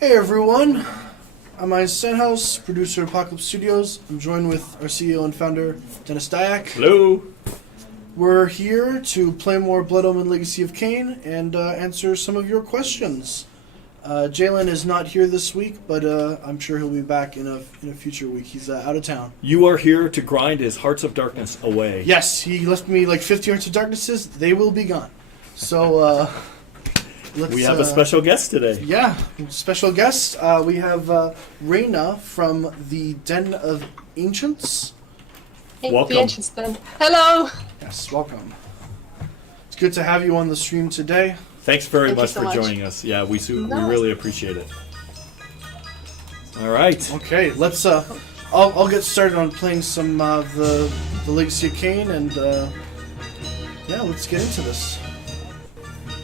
Hey everyone, I'm Ian Stenhouse, producer of Apocalypse Studios. I'm joined with our CEO and founder, Dennis Dyack. Hello. We're here to play more Blood Omen Legacy of Kain and answer some of your questions. Jalen is not here this week, but I'm sure he'll be back in a future week. He's out of town. You are here to grind his Hearts of Darkness away. Yes, he left me like 50 Hearts of Darknesses. They will be gone. So, we have a special guest today. Yeah, special guest. We have Reyna from the Den of Ancients. Hey, Welcome. The Ancients Den. Hello. Yes, welcome. It's good to have you on the stream today. Thanks very Thank you much so for much. joining us. Yeah, we No. really appreciate it. All right. Okay, let's. I'll get started on playing some of the Legacy of Kain, and yeah, let's get into this.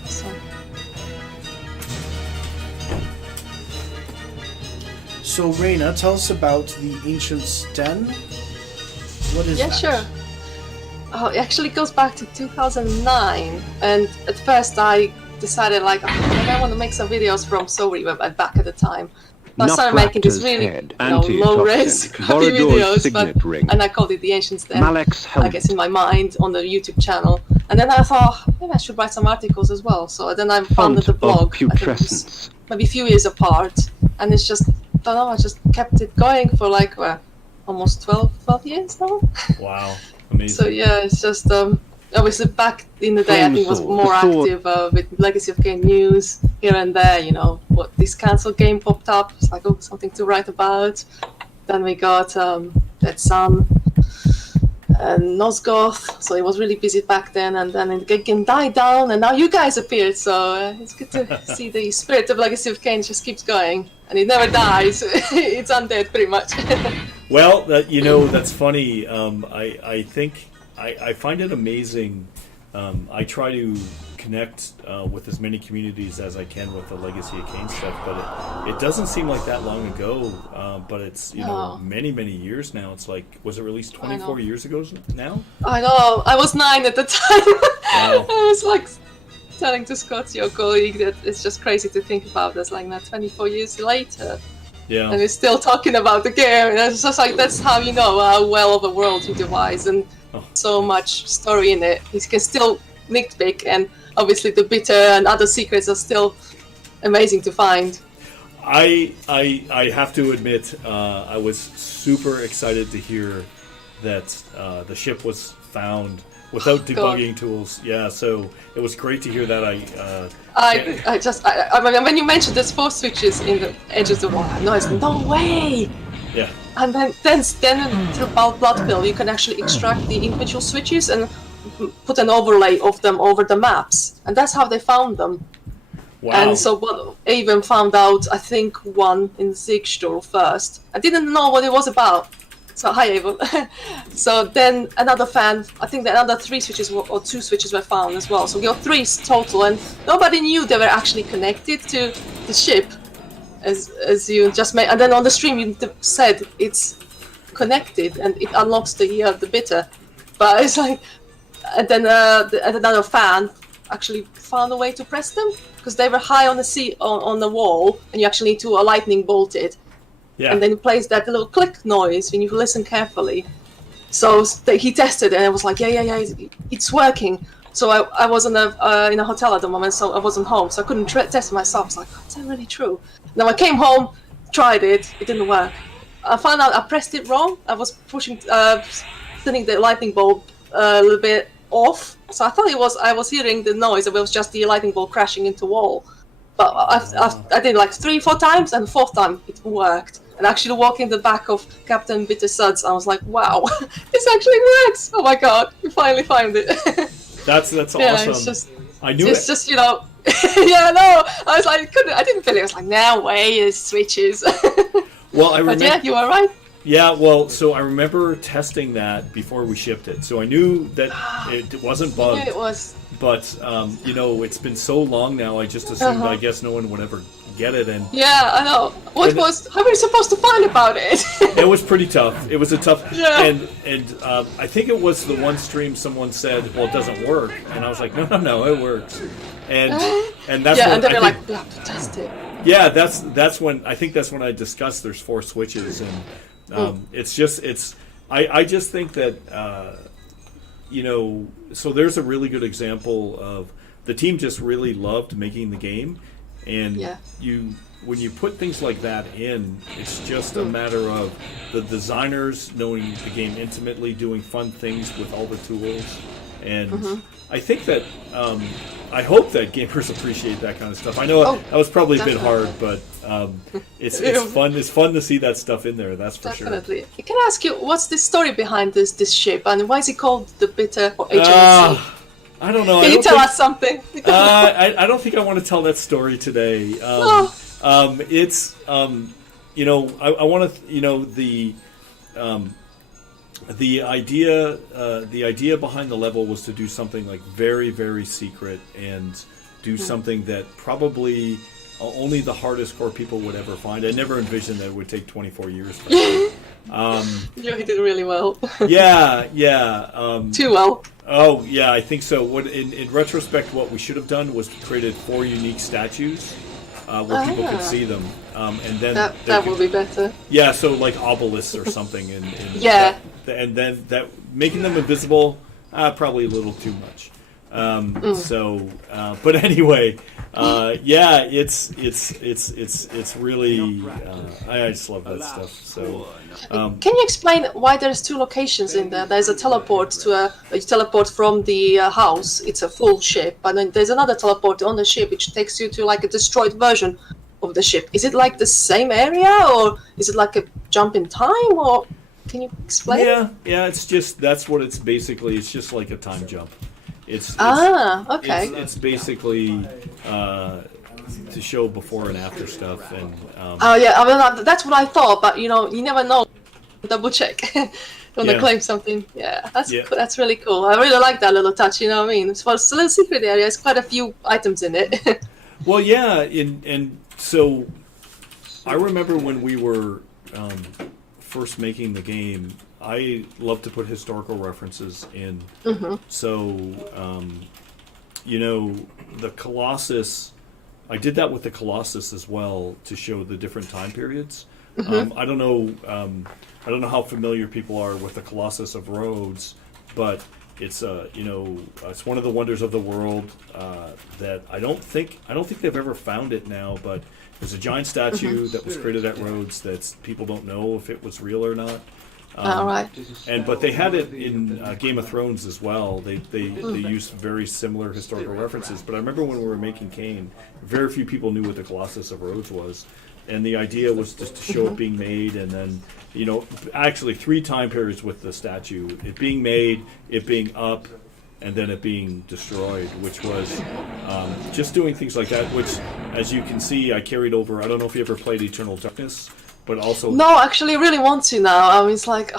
So, So, Reyna, tell us about the Ancients Den. What is yeah, that? sure. Oh, it actually goes back to 2009, and at first I decided like, I want to make some videos from Sorry Web back at the time. I started making this really low-res copy videos, and I called it The Ancients Den, I guess in my mind, on the YouTube channel. And then I thought, maybe I should write some articles as well. So then I founded the blog, I think it was maybe a few years apart, and it's just, I don't know, I just kept it going for like, almost 12 years now. Wow. Amazing. So yeah, it's just obviously back in the day I think was more active with Legacy of Kain news here and there. You know, what this cancelled game popped up. It's like, oh, something to write about. Then we got Dead Sun and Nosgoth. So it was really busy back then. And then the game died down, and now you guys appeared. So it's good to see the spirit of Legacy of Kain just keeps going, and it never dies. It's undead pretty much. Well, that's funny. I think I find it amazing. I try to connect with as many communities as I can with the Legacy of Kain stuff, but it doesn't seem like that long ago. But it's many years now. It's like, was it released 24 years ago now? I know. I was 9 at the time. Wow. I was like telling to Scott, your colleague, that it's just crazy to think about this. Like now, 24 years later. Yeah. And we're still talking about the game, and it's just like, that's how you know how well of a world you devise, and so much story in it. You can still nitpick, and obviously the bitter and other secrets are still amazing to find. I have to admit, I was super excited to hear that the ship was found without debugging tools. Yeah, so it was great to hear that. I mean, when you mentioned there's 4 switches in the edges of the wall, no, it's no way. Yeah. And then through Blood Pill, you can actually extract the individual switches and put an overlay of them over the maps, and that's how they found them. Wow. And so I even found out, I think, one in Zigstall first. I didn't know what it was about. So hi, Abel. So then another fan, I think that another 3 switches or 2 switches were found as well. So we got 3 total, and nobody knew they were actually connected to the ship, as you just made. And then on the stream you said it's connected and it unlocks the bitter. But it's like, and then another fan actually found a way to press them because they were high on the wall, and you actually need to lightning bolt it. Yeah. And then it plays that little click noise when you listen carefully. So he tested it, and I was like, yeah, it's working. So I was in a hotel at the moment, so I wasn't home, so I couldn't test it myself. I was like, is that really true? Now I came home, tried it, it didn't work. I found out I pressed it wrong. I was setting the lightning bolt a little bit off. So I thought I was hearing the noise, it was just the lightning bolt crashing into wall. But I did like 3-4 times, and the 4th time it worked. And actually walking the back of Captain Bitter Suds, I was like, wow, this actually works! Oh my god, we finally found it. That's awesome. It's just, I knew it's just, yeah, no, I was like, I didn't feel it. I was like, no way, it's switches. Well, I remember. But yeah, you are right. Yeah, well, so I remember testing that before we shipped it. So I knew that it wasn't bugged. Yeah, it was. But, it's been so long now, I just assumed, I guess no one would ever get it. And yeah, I know. How were you supposed to find about it? it was pretty tough. It was a tough, yeah. And I think it was the one stream someone said, well, it doesn't work. And I was like, no, it works. And that's yeah, what and then I we're think, like, we have to test it. Yeah, that's when I think that's when I discussed there's 4 switches, and I just think that so there's a really good example of the team just really loved making the game, and when you put things like that in, it's just a matter of the designers knowing the game intimately, doing fun things with all the tools, and I think that I hope that gamers appreciate that kind of stuff. I know that was probably a bit hard, but it's fun. It's fun to see that stuff in there. That's for sure. Definitely. Can I ask you, what's the story behind this ship, and why is it called the Bitter or HMC? I don't know. Can you tell us something? I don't think I want to tell that story today. It's I want to the idea behind the level was to do something like very, very secret and do something that probably only the hardest core people would ever find. I never envisioned that it would take 24 years. You did really well. Yeah. Too well. Oh, yeah, I think so. In retrospect, what we should have done was created 4 unique statues where people could see them. And then that would be better. Yeah, so like obelisks or something. And then that making them invisible, probably a little too much. But anyway, it's really I just love that stuff. So, can you explain why there's 2 locations in there? There's a teleport you teleport from the house. It's a full ship, and then there's another teleport on the ship which takes you to like a destroyed version of the ship. Is it like the same area, or is it like a jump in time, or can you explain? Yeah. It's just that's what it's basically. It's just like a time jump. Okay. It's basically to show before and after stuff, and that's what I thought, but you never know. Double check when they claim something. That's really cool. I really like that little touch. You know what I mean? It's a little secret area. There's quite a few items in it. Well, yeah, and so I remember when we were first making the game, I love to put historical references in. So, the Colossus, I did that with the Colossus as well to show the different time periods. I don't know how familiar people are with the Colossus of Rhodes, but it's it's one of the wonders of the world that I don't think they've ever found it now, but there's a giant statue that was created at Rhodes that people don't know if it was real or not. Right. But they had it in Game of Thrones as well. They used very similar historical references. But I remember when we were making Kain, very few people knew what the Colossus of Rhodes was, and the idea was just to show it being made, and then actually 3 time periods with the statue: it being made, it being up, and then it being destroyed, which was just doing things like that. Which, as you can see, I carried over. I don't know if you ever played Eternal Darkness. But also, no, actually, I really want to now. I mean, it's like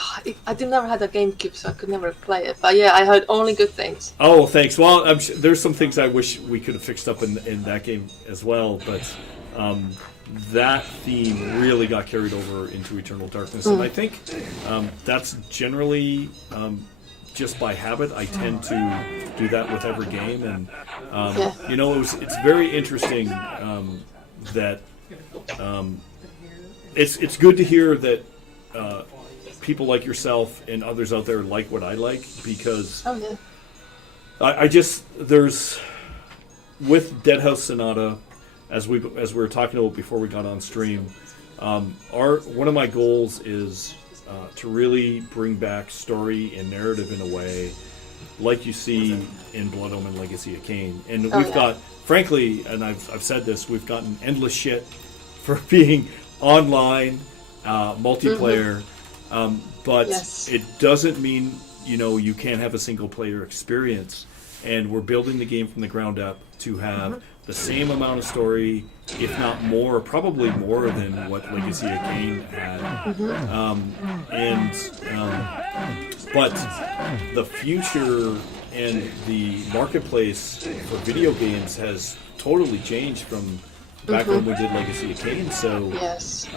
I did never had a GameCube, so I could never play it. But yeah, I heard only good things. Oh, thanks. Well, there's some things I wish we could have fixed up in that game as well. But that theme really got carried over into Eternal Darkness, and I think that's generally just by habit. I tend to do that with every game, and it's very interesting that. It's good to hear that people like yourself and others out there like what I like, because there's with Dead House Sonata, as we were talking about before we got on stream, one of my goals is to really bring back story and narrative in a way like you see in Blood Omen Legacy of Kain, and we've got, frankly, and I've said this, we've gotten endless shit for being online multiplayer, but it doesn't mean you can't have a single player experience, and we're building the game from the ground up to have the same amount of story, if not more, probably more than what Legacy of Kain had. But the future and the marketplace for video games has totally changed from back when we did Legacy of Kain, so yes.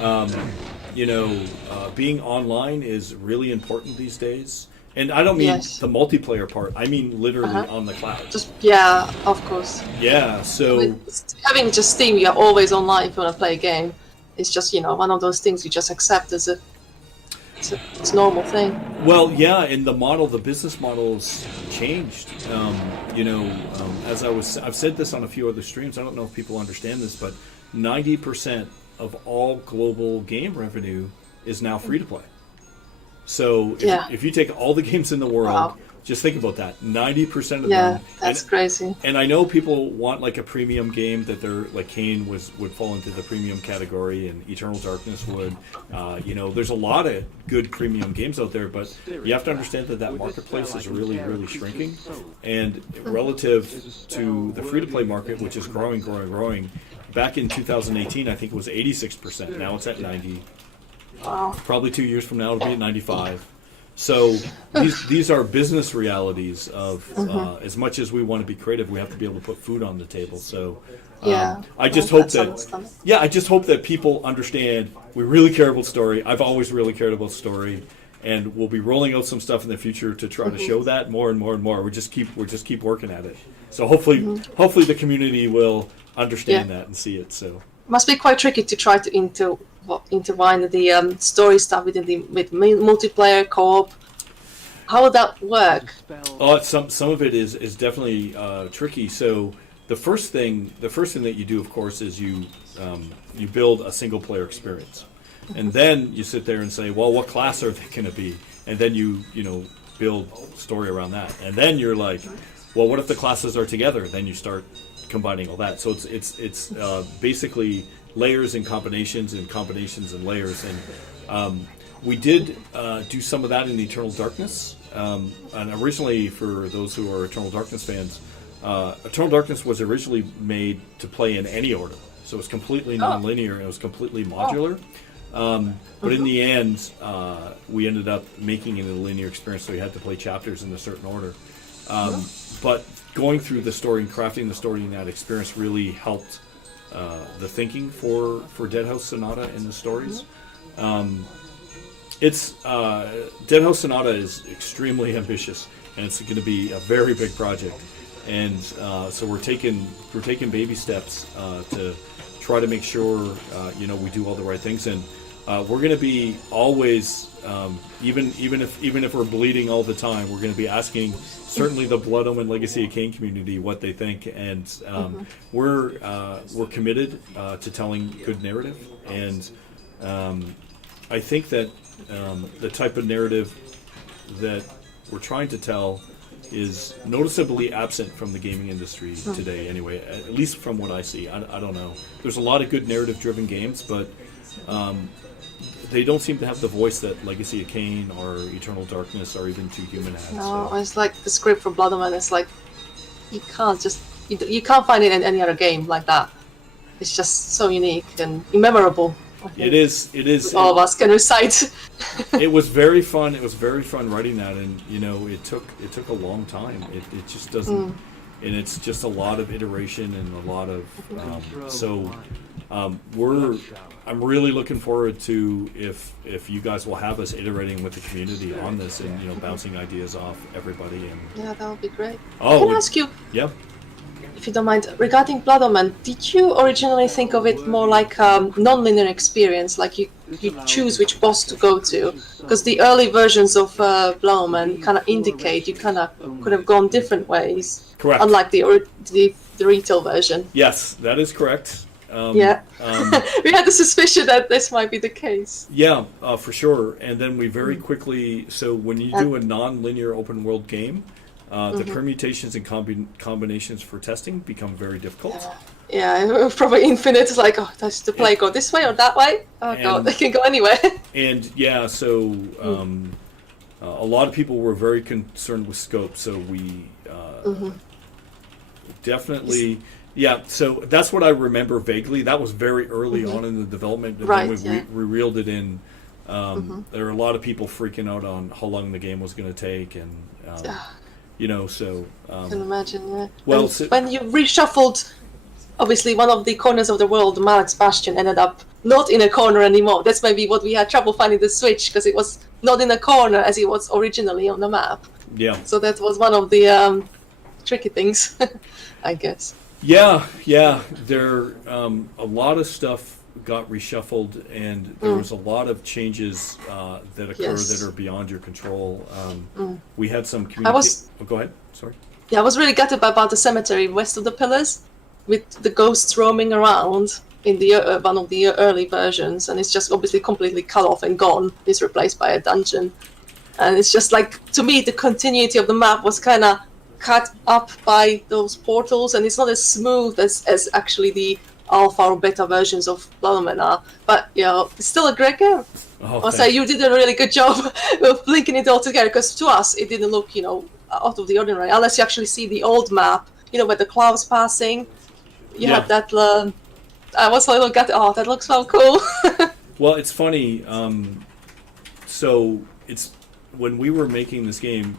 Being online is really important these days, And I don't mean Yes. the multiplayer part. I mean literally on the cloud. Just yeah, of course. Yeah, so Having just Steam, you're always online if you want to play a game. It's just one of those things you just accept as it's a normal thing. well, yeah, and the business model's changed. As I've said this on a few other streams. I don't know if people understand this, but 90% of all global game revenue is now free to play. So if you take all the games in the world, Wow. just think about that. 90% of Yeah, them. that's crazy. And I know people want like a premium game that they're like Kain would fall into the premium category, and Eternal Darkness would. There's a lot of good premium games out there, but you have to understand that marketplace is really, really shrinking. And relative to the free-to-play market, which is growing, back in 2018, I think it was 86%. Now it's at 90. Wow. Probably 2 years from now, it'll be at 95. So these are business realities of as much as we want to be creative, we have to be able to put food on the table. So I just hope that people understand we really care about story. I've always really cared about story, and we'll be rolling out some stuff in the future to try to show that more and more and more. We just keep working at it. So hopefully the community will understand that and see it. So must be quite tricky to try to intertwine the story stuff with multiplayer co-op. How would that work? Some of it is definitely tricky. So the first thing that you do, of course, is you build a single player experience, and then you sit there and say, well, what class are they going to be? And then you build story around that, and then you're like, well, what if the classes are together? Then you start combining all that. So it's basically layers and combinations and layers. And we did do some of that in Eternal Darkness. And originally, for those who are Eternal Darkness fans, Eternal Darkness was originally made to play in any order. So it was completely non-linear and it was completely modular. But in the end, we ended up making it a linear experience, so you had to play chapters in a certain order. But going through the story and crafting the story in that experience really helped the thinking for Dead House Sonata and the stories. Dead House Sonata is extremely ambitious, and it's going to be a very big project. And so we're taking baby steps to try to make sure we do all the right things. And we're going to be always, even if we're bleeding all the time, we're going to be asking certainly the Blood Omen Legacy of Kain community what they think, and we're committed to telling good narrative, and I think that the type of narrative that we're trying to tell is noticeably absent from the gaming industry today. Anyway, at least from what I see. I don't know. There's a lot of good narrative-driven games, but they don't seem to have the voice that Legacy of Kain or Eternal Darkness or even Two Human had. No, So. it's like the script for Blood Omen. It's like you can't find it in any other game like that. It's just so unique and memorable. It is. All of us can recite. It was very fun. It was very fun writing that, and it took a long time. It just doesn't, and it's just a lot of iteration and a lot of. I'm really looking forward to if you guys will have us iterating with the community on this and bouncing ideas off everybody and. Yeah, that would be great. Oh, Can I ask you? Yeah. If you don't mind, regarding Blood Omen, did you originally think of it more like a non-linear experience, like you choose which boss to go to? Because the early versions of Blood Omen kind of indicate you kind of could have gone different ways. Correct. Unlike the retail version. Yes, that is correct. We had the suspicion that this might be the case. Yeah, for sure. And then we very quickly, so when you do a non-linear open world game, the permutations and combinations for testing become very difficult. Yeah, it was probably infinite. It's like, does the play go this way or that way? Oh god, they can go anywhere. And yeah, so a lot of people were very concerned with scope, so we definitely... Yeah, so that's what I remember vaguely. That was very early on in the development, and then we reeled it in. There were a lot of people freaking out on how long the game was going to take, and so. I can imagine. Yeah. Well, when you reshuffled obviously one of the corners of the world, Malak's Bastion, ended up not in a corner anymore. That's maybe what we had trouble finding the switch, because it was not in a corner as it was originally on the map. Yeah. So that was one of the tricky things, I guess. Yeah. There, a lot of stuff got reshuffled, and there was a lot of changes that occur that are beyond your control. We had some communication. Oh, go ahead. Sorry. Yeah, I was really gutted about the cemetery west of the pillars, with the ghosts roaming around in the one of the early versions, and it's just obviously completely cut off and gone. It's replaced by a dungeon, and it's just like, to me, the continuity of the map was kind of cut up by those portals, and it's not as smooth as actually the alpha or beta versions of Blood Omen are. But it's still a great game. I'll say you did a really good job of linking it all together, because to us it didn't look out of the ordinary, unless you actually see the old map, where the clouds passing. You had that. I was a little gutted. Oh, that looks so cool. Well, it's funny. So it's when we were making this game.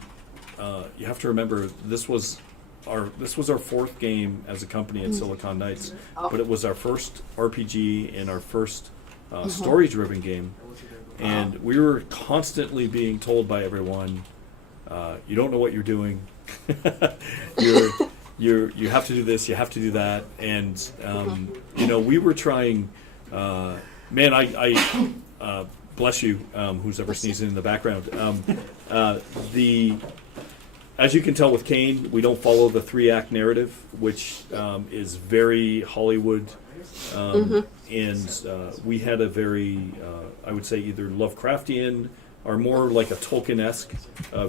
You have to remember this was our fourth game as a company at Silicon Knights, but it was our first RPG and our first story-driven game, and we were constantly being told by everyone, "You don't know what you're doing. You have to do this. You have to do that." And we were trying. Man, I bless you. Who's ever sneezing in the background? As you can tell with Kain, we don't follow the 3-act narrative, which is very Hollywood, and we had a very, I would say, either Lovecraftian or more like a Tolkien-esque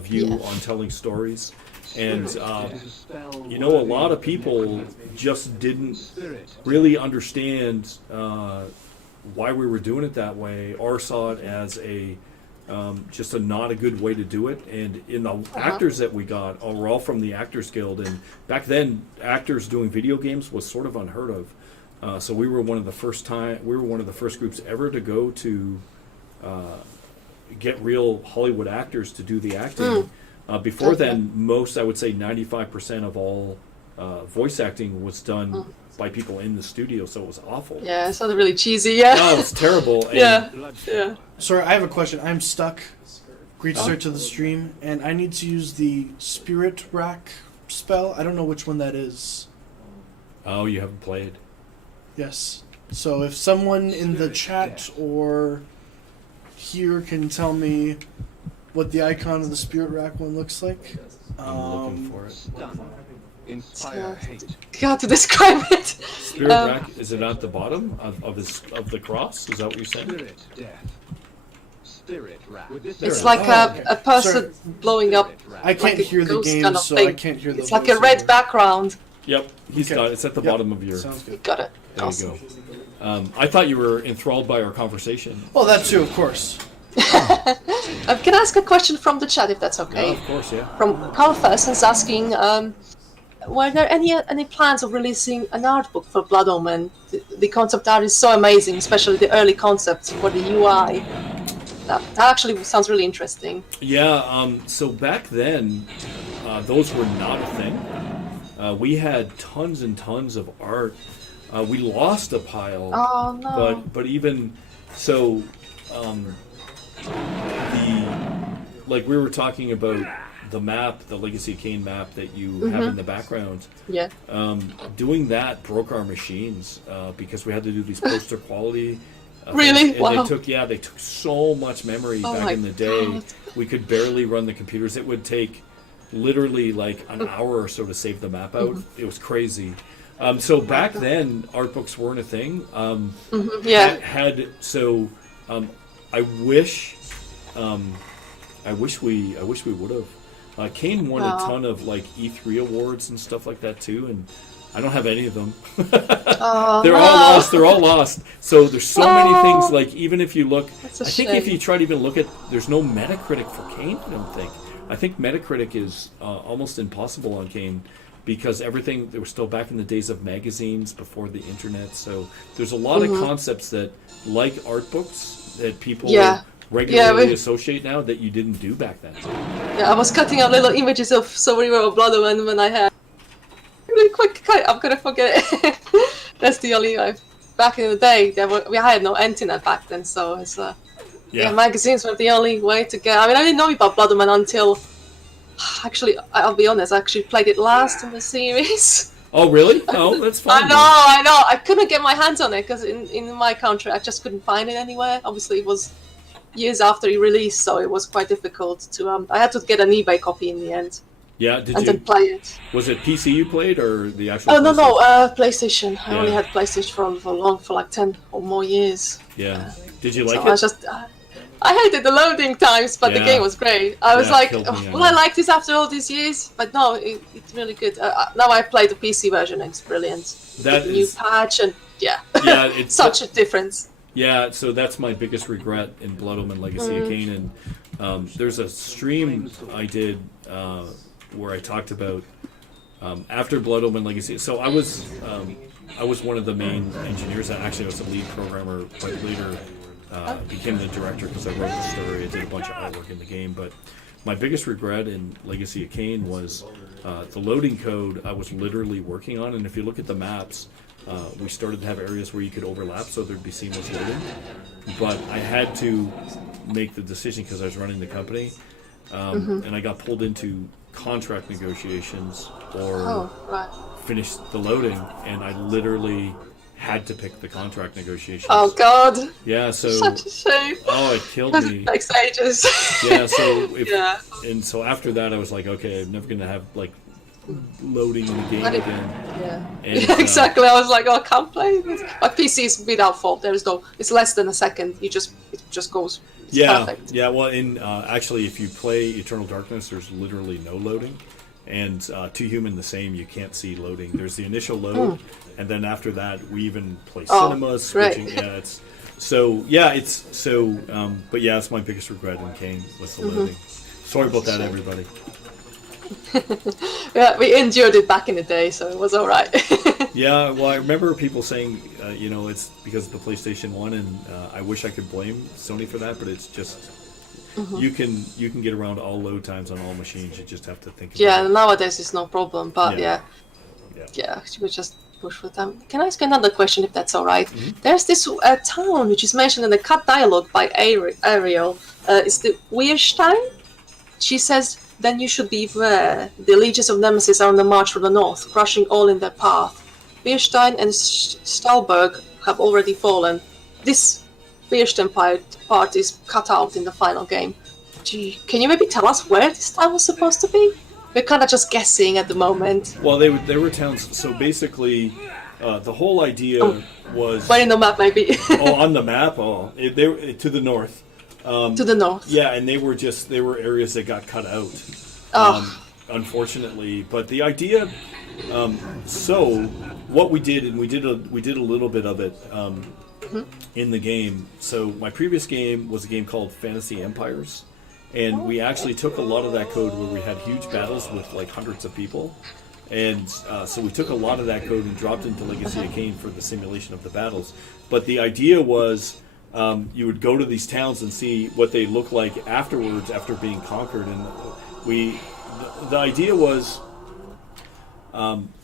view on telling stories. And, a lot of people just didn't really understand why we were doing it that way, or saw it as just not a good way to do it. And in the actors that we got were all from the Actors Guild, and back then actors doing video games was sort of unheard of. So we were one of the first groups ever to go to get real Hollywood actors to do the acting. Before then, I would say 95% of all voice acting was done by people in the studio, so it was awful. Yeah, it sounded really cheesy. Yeah. No, it's terrible. Yeah. Sorry, I have a question. I'm stuck. Great start to the stream, and I need to use the Spirit Rack spell. I don't know which one that is. Oh, you haven't played? Yes. So if someone in the chat or here can tell me what the icon of the Spirit Rack one looks like. I'm looking for it. Inspire hate. How to describe it? Spirit Rack, is it at the bottom of the cross? Is that what you're saying? Spirit death. Spirit rack. It's like a person blowing up. I can't like hear the ghost game, kind of so thing. I can't hear the It's like a red background. Yep, he's got it. It's at the bottom of your... Sounds You good. got it. There Awesome. you go. I thought you were enthralled by our conversation. Well, that too, of course. Can I ask a question from the chat, if that's Yeah, okay? of course, yeah. From Carl Thurston's asking, were there any plans of releasing an art book for Blood Omen? The concept art is so amazing, especially the early concepts for the UI. That actually sounds really interesting. Yeah, so back then, those were not a thing. We had tons and tons of art. We lost a pile. Oh no. But even so, like we were talking about the map, the Legacy of Kain map that you have in the background. Yeah. Doing that broke our machines because we had to do these poster quality. Really? And Wow. they took so much memory Oh back my in the day. God. We could barely run the computers. It would take literally like an hour or so to save the map out. It was crazy. So back then, art books weren't a thing. Yeah. I wish we would have. Kain won a ton of like E3 awards and stuff like that too, and I don't have any of them. Oh, They're no. all lost. They're all lost. So there's so many things. Like even if you look, That's a I think if shame. you try to even look at, there's no Metacritic for Kain. I don't think. I think Metacritic is almost impossible on Kain because everything. They were still back in the days of magazines before the internet. So there's a lot of concepts that, like art books, that people regularly associate now that you didn't do back then. Yeah, I was cutting out little images of Survivor of Blood Omen when I had really quick cut. I'm gonna forget it. That's the only. Back in the day, we had no internet back then, so it's magazines were the only way to get. I mean, I didn't know about Blood Omen until. Actually, I'll be honest. I actually played it last in the series. Oh, really? Oh, that's fine. I know. I couldn't get my hands on it because in my country, I just couldn't find it anywhere. Obviously, it was years after it released, so it was quite difficult to. I had to get an eBay copy in the end. Yeah, then play it. Was it PC you played or the actual? Oh no, PlayStation. I only had PlayStation for like 10 or more years. Yeah. Did you like it? I hated the loading times, but the game was great. I was like, will I like this after all these years? But no, it's really good. Now I played the PC version, and it's brilliant. That new patch and it's such a difference. Yeah, so that's my biggest regret in Blood Omen Legacy of Kain. And there's a stream I did where I talked about after Blood Omen Legacy. So I was one of the main engineers. Actually, I was the lead programmer, but later became the director because I wrote the story. I did a bunch of artwork in the game. But my biggest regret in Legacy of Kain was the loading code I was literally working on. And if you look at the maps, we started to have areas where you could overlap, so there'd be seamless loading. But I had to make the decision because I was running the company, and I got pulled into contract negotiations or finish the loading, and I literally had to pick the contract negotiations. Oh God! Yeah, so such a shame. Oh, it killed me. It takes ages. Yeah, so and so after that, I was like, okay, I'm never gonna have like loading in the game again. Yeah. And, exactly. I was like, oh, I can't play this. My PC is without fault. There is no. It's less than a second. It just goes. It's perfect. Yeah. Well, in actually, if you play Eternal Darkness, there's literally no loading, and Two Human the same. You can't see loading. There's the initial load, and then after that, we even play cinema switching. Great. Yeah, it's so. Yeah, it's so. But yeah, it's my biggest regret in Kain was the loading. Sorry about that, everybody. Yeah, we endured it back in the day, so it was all right. Yeah, well, I remember people saying, it's because of the PlayStation 1, and I wish I could blame Sony for that, but it's just you can get around all load times on all machines. You just have to think. Yeah, nowadays it's no problem, but yeah, we just push with them. Can I ask you another question, if that's all right? There's this town which is mentioned in the cut dialogue by Ariel. It's the Weirstein. She says, then you should beware. The legions of Nemesis are on the march from the north, crushing all in their path. Weirstein and Stahlberg have already fallen. This Weirstein part is cut out in the final game. Can you maybe tell us where this town was supposed to be? We're kind of just guessing at the moment. Well, they were towns. So basically, the whole idea was... Where in the map, maybe? On the map? They were to the north. To the north. Yeah, and they were areas that got cut out. Unfortunately, but the idea. So what we did, and we did a little bit of it in the game. So my previous game was a game called Fantasy Empires, and we actually took a lot of that code where we had huge battles with like hundreds of people, and so we took a lot of that code and dropped into Legacy of Kain for the simulation of the battles. But the idea was. You would go to these towns and see what they look like afterwards, after being conquered, and the idea was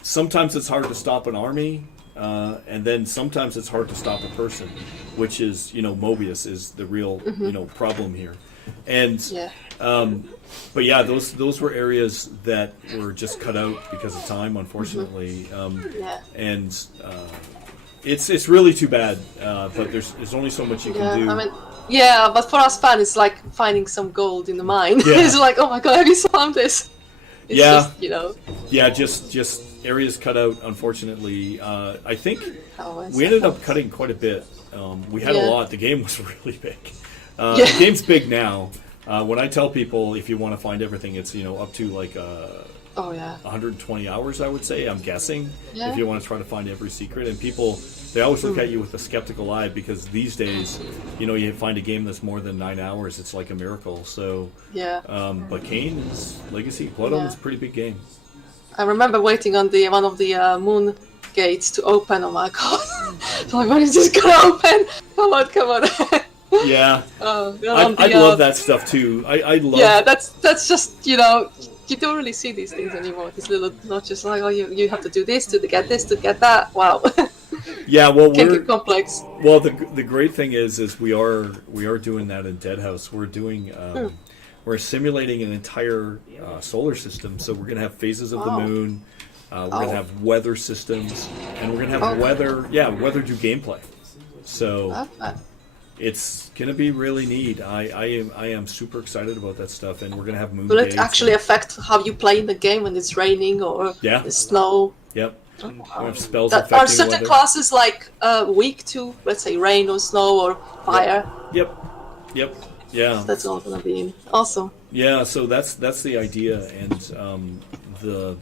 sometimes it's hard to stop an army, and then sometimes it's hard to stop a person, which is Mobius is the real problem here, and but yeah, those were areas that were just cut out because of time, unfortunately, and. It's really too bad, but there's only so much you can do. I mean, but for us fans, it's like finding some gold in the mine. Yeah. It's like, oh my god, have you found this? It's just, Yeah, just areas cut out, unfortunately. I think we ended up cutting quite a bit. We had a lot. The game was really big. The game's big now. When I tell people if you want to find everything, it's up to like 120 hours, I would say. I'm guessing if you want to try to find every secret. And people, they always look at you with a skeptical eye because these days, you find a game that's more than 9 hours, it's like a miracle. So but Kain's Legacy, Blood Omen's a pretty big game. I remember waiting on one of the moon gates to open. Oh my god! So like, when is this gonna open? Come on! Yeah, I love that stuff too. I love. Yeah, that's just you don't really see these things anymore. These little notches like, oh, you have to do this to get that. Wow. Yeah, well, Can get complex. well. The great thing is we are doing that in Dead House. We're doing we're simulating an entire solar system. So we're gonna have phases of the Wow. moon. We're gonna Oh. have weather systems, and we're gonna have Okay. weather do gameplay. So Okay. it's gonna be really neat. I am super excited about that stuff, and we're gonna have moon Will it days actually and- affect how you play in the game when it's raining or Yeah. the snow? Yep. Oh, We wow. have spells Are affecting certain weather. classes like weak to, let's say, rain or snow or fire? Yep. Yep. Yeah. That's all gonna be awesome. Yeah, so that's the idea, and the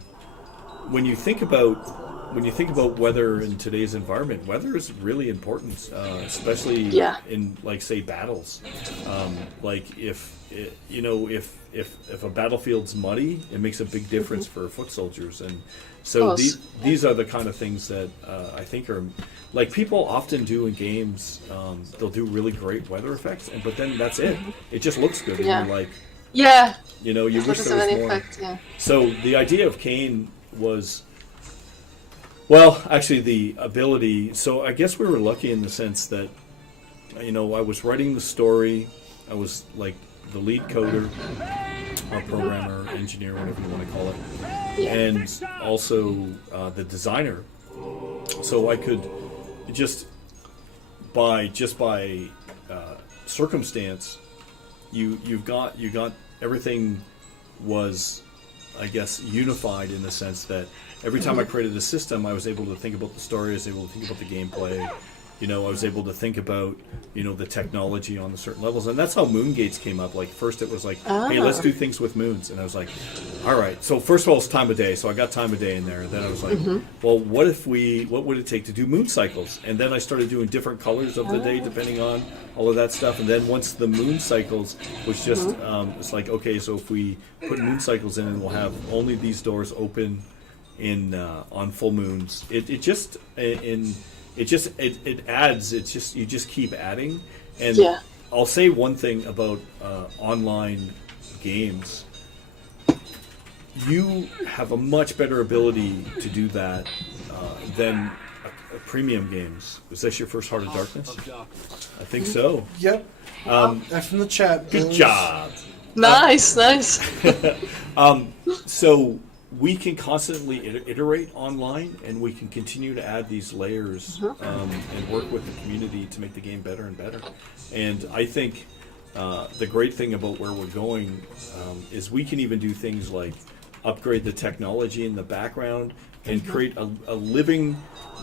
when you think about weather in today's environment, weather is really important, especially Yeah. in like say battles. Like if a battlefield's muddy, it makes a big difference for foot soldiers, and so course. these are the kind of things that I think are like people often do in games. They'll do really great weather effects, but then that's it. It just looks good, Yeah. and you're like, Yeah, you that wish doesn't there have was any more. effect. Yeah. So the idea of Kain was, well, actually the ability. So I guess we were lucky in the sense that, I was writing the story. I was like the lead coder, or programmer, engineer, whatever you want to call it, Yeah. and also the designer. So I could by circumstance, you got everything was, I guess, unified in the sense that every time I created a system, I was able to think about the story, I was able to think about the gameplay, I was able to think about, the technology on the certain levels. And that's how moon gates came up. Like, first it was like, hey, let's do things with moons. And I was like, all right. So first of all, it's time of day. So I got time of day in there. And then I was like, well, what would it take to do moon cycles? And then I started doing different colors of the day depending on all of that stuff. And then once the moon cycles was just, it's like, okay, so if we put moon cycles in, and we'll have only these doors open in on full moons. It adds. It's just you just keep adding, and Yeah. I'll say one thing about online games. You have a much better ability to do that than a premium games. Was this your first Heart of Darkness? I think so. Yep. And from the chat. Good Billy's- job. Nice, nice. So we can constantly iterate online, and we can continue to add these layers and work with the community to make the game better and better. And I think the great thing about where we're going is we can even do things like upgrade the technology in the background and create a living,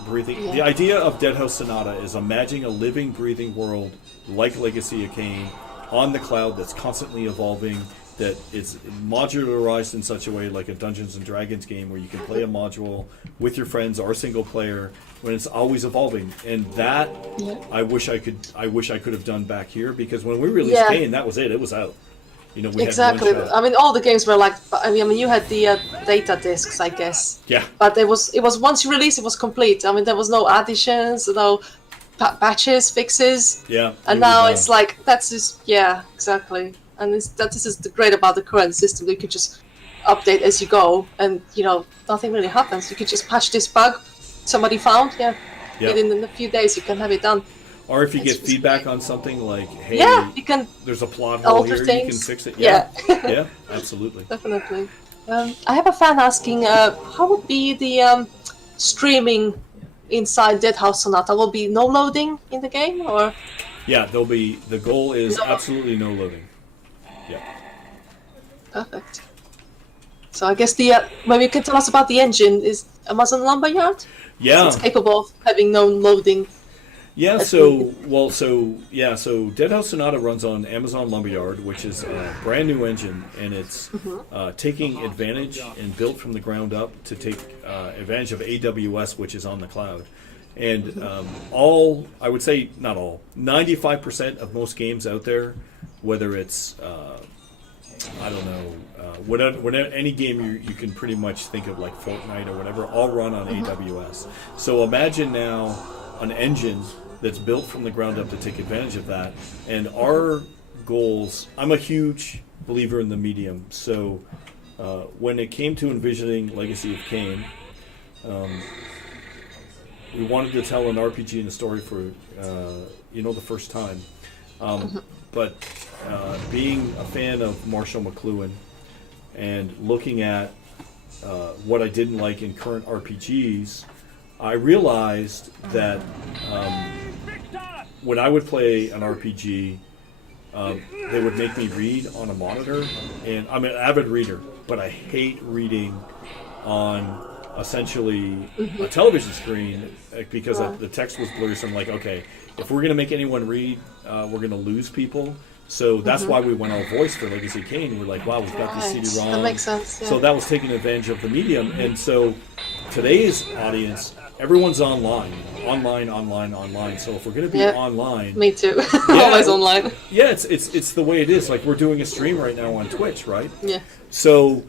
breathing. Yeah. The idea of Dead House Sonata is imagining a living, breathing world like Legacy of Kain on the cloud that's constantly evolving, that is modularized in such a way like a Dungeons and Dragons game where you can play a module with your friends or single player when it's always evolving. And that Yeah. I wish I could have done back here, because when we released Yeah. Kain, that was it. It was out. We Exactly. had one shot. I mean, all the games were like. I mean, you had the data discs, I guess. Yeah. But it was once you released, it was complete. I mean, there was no additions, no patches, fixes. Yeah. And now it's like that's just exactly. And this is the great about the current system. You could just update as you go, and nothing really happens. You could just patch this bug somebody found, within a few days you can have it done. Or if you It's get just feedback on something like, hey, You can there's a plot hole alter here, things. you can fix it. Yeah. Yeah, absolutely. Definitely. I have a fan asking, how would be the streaming inside Dead House Sonata? Will be no loading in the game, or? Yeah, the goal is absolutely no loading. Yeah. Perfect. So I guess maybe you can tell us about the engine. Is Amazon Lumberyard? Yeah. It's capable of having no loading. Yeah, so Dead House Sonata runs on Amazon Lumberyard, which is a brand new engine, and it's taking advantage and built from the ground up to take advantage of AWS, which is on the cloud. And I would say not all, 95% of most games out there, whether it's I don't know, whatever any game you can pretty much think of, like Fortnite or whatever, all run on AWS. So imagine now an engine that's built from the ground up to take advantage of that. And our goals, I'm a huge believer in the medium. So when it came to envisioning Legacy of Kain, we wanted to tell an RPG and a story for the first time. But being a fan of Marshall McLuhan and looking at what I didn't like in current RPGs, I realized that when I would play an RPG, they would make me read on a monitor, and I'm an avid reader, but I hate reading on essentially a television screen because the text was blurry. So I'm like, okay, if we're going to make anyone read, we're going to lose people. So that's why we went all voice for Legacy of Kain. We're like, wow, we've got this CD-ROM. That makes sense. Yeah. So that was taking advantage of the medium. And so today's audience, everyone's online. So if we're going to be online, me too. Always online. Yeah, it's the way it is. Like we're doing a stream right now on Twitch, right? Yeah. So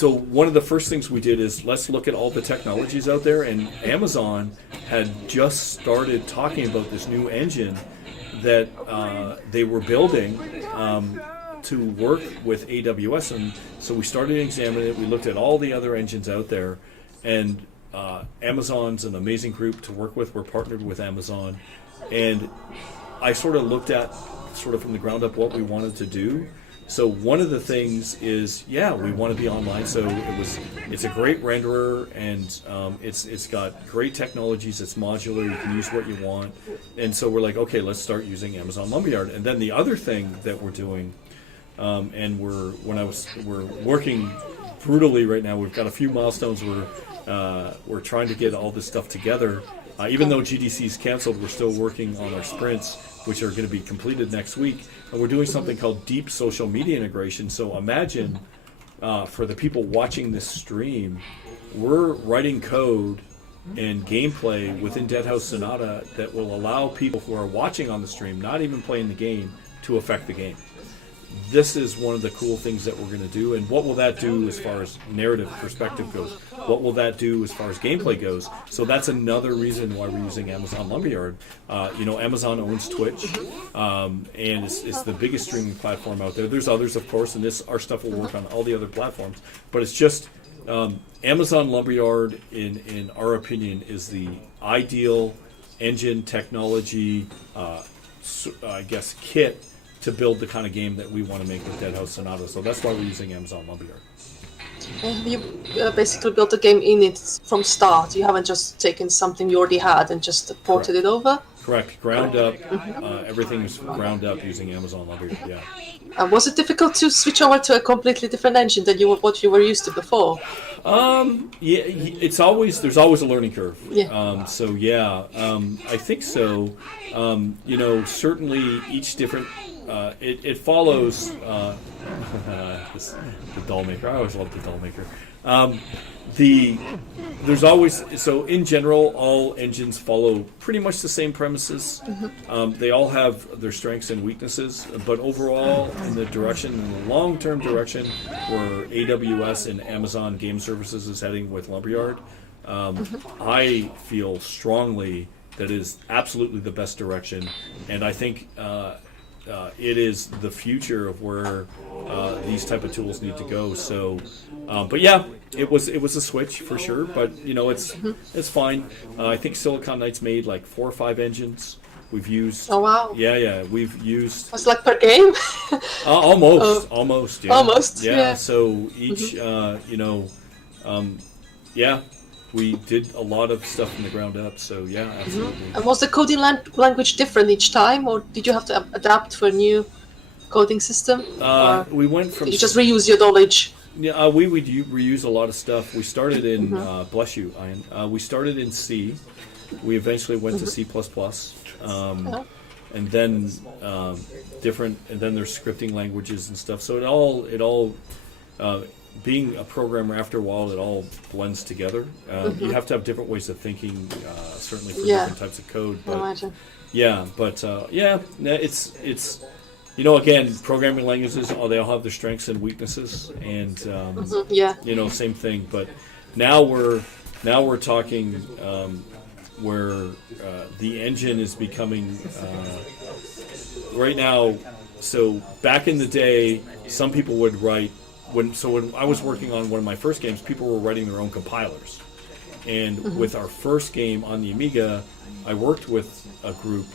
one of the first things we did is let's look at all the technologies out there, and Amazon had just started talking about this new engine that they were building to work with AWS, and so we started examining it. We looked at all the other engines out there, and Amazon's an amazing group to work with. We're partnered with Amazon, and I sort of looked at from the ground up what we wanted to do. So one of the things is, we want to be online. So it's a great renderer, and it's got great technologies. It's modular. You can use what you want. And so we're like, okay, let's start using Amazon Lumberyard. And then the other thing that we're doing, and we're working brutally right now. We've got a few milestones. We're trying to get all this stuff together. Even though GDC's canceled, we're still working on our sprints, which are going to be completed next week. And we're doing something called deep social media integration. So imagine, for the people watching this stream, we're writing code and gameplay within Dead House Sonata that will allow people who are watching on the stream, not even playing the game, to affect the game. This is one of the cool things that we're going to do. And what will that do as far as narrative perspective goes? What will that do as far as gameplay goes? So that's another reason why we're using Amazon Lumberyard. Amazon owns Twitch, and it's the biggest streaming platform out there. There's others, of course, and our stuff will work on all the other platforms. But it's just Amazon Lumberyard, in our opinion, is the ideal engine technology, kit to build the kind of game that we want to make with Dead House Sonata. So that's why we're using Amazon Lumberyard. You basically built the game in it from start. You haven't just taken something you already had and just ported it over? Correct. Ground up. Everything is ground up using Amazon Lumberyard, yeah. Was it difficult to switch over to a completely different engine than what you were used to before? There's always a learning curve. Yeah. I think so. Certainly each different it follows the doll maker. I always loved the doll maker. There's always, so in general, all engines follow pretty much the same premises. They all have their strengths and weaknesses, but overall, in the long-term direction, where AWS and Amazon Game Services is heading with Lumberyard, I feel strongly that is absolutely the best direction, and I think it is the future of where these type of tools need to go. So, it was a switch for sure, but it's fine. I think Silicon Knight's made like 4 or 5 engines. We've used. Oh wow! Yeah. We've used. It's like per game. Almost. Yeah. Almost. Yeah. So each, we did a lot of stuff from the ground up. So yeah, absolutely. And was the coding language different each time, or did you have to adapt for a new coding system? We went from. Did you just reuse your knowledge? Yeah, we would reuse a lot of stuff. We started in bless you, Ian. We started in C. We eventually went to C++, and then different. And then there's scripting languages and stuff. So it all. Being a programmer, after a while, it all blends together. You have to have different ways of thinking, certainly for different types of code. But, it's again, programming languages, they all have their strengths and weaknesses, and same thing. But now we're talking where the engine is becoming right now. So back in the day, some people would write. When I was working on one of my first games, people were writing their own compilers, And with our first game on the Amiga, I worked with a group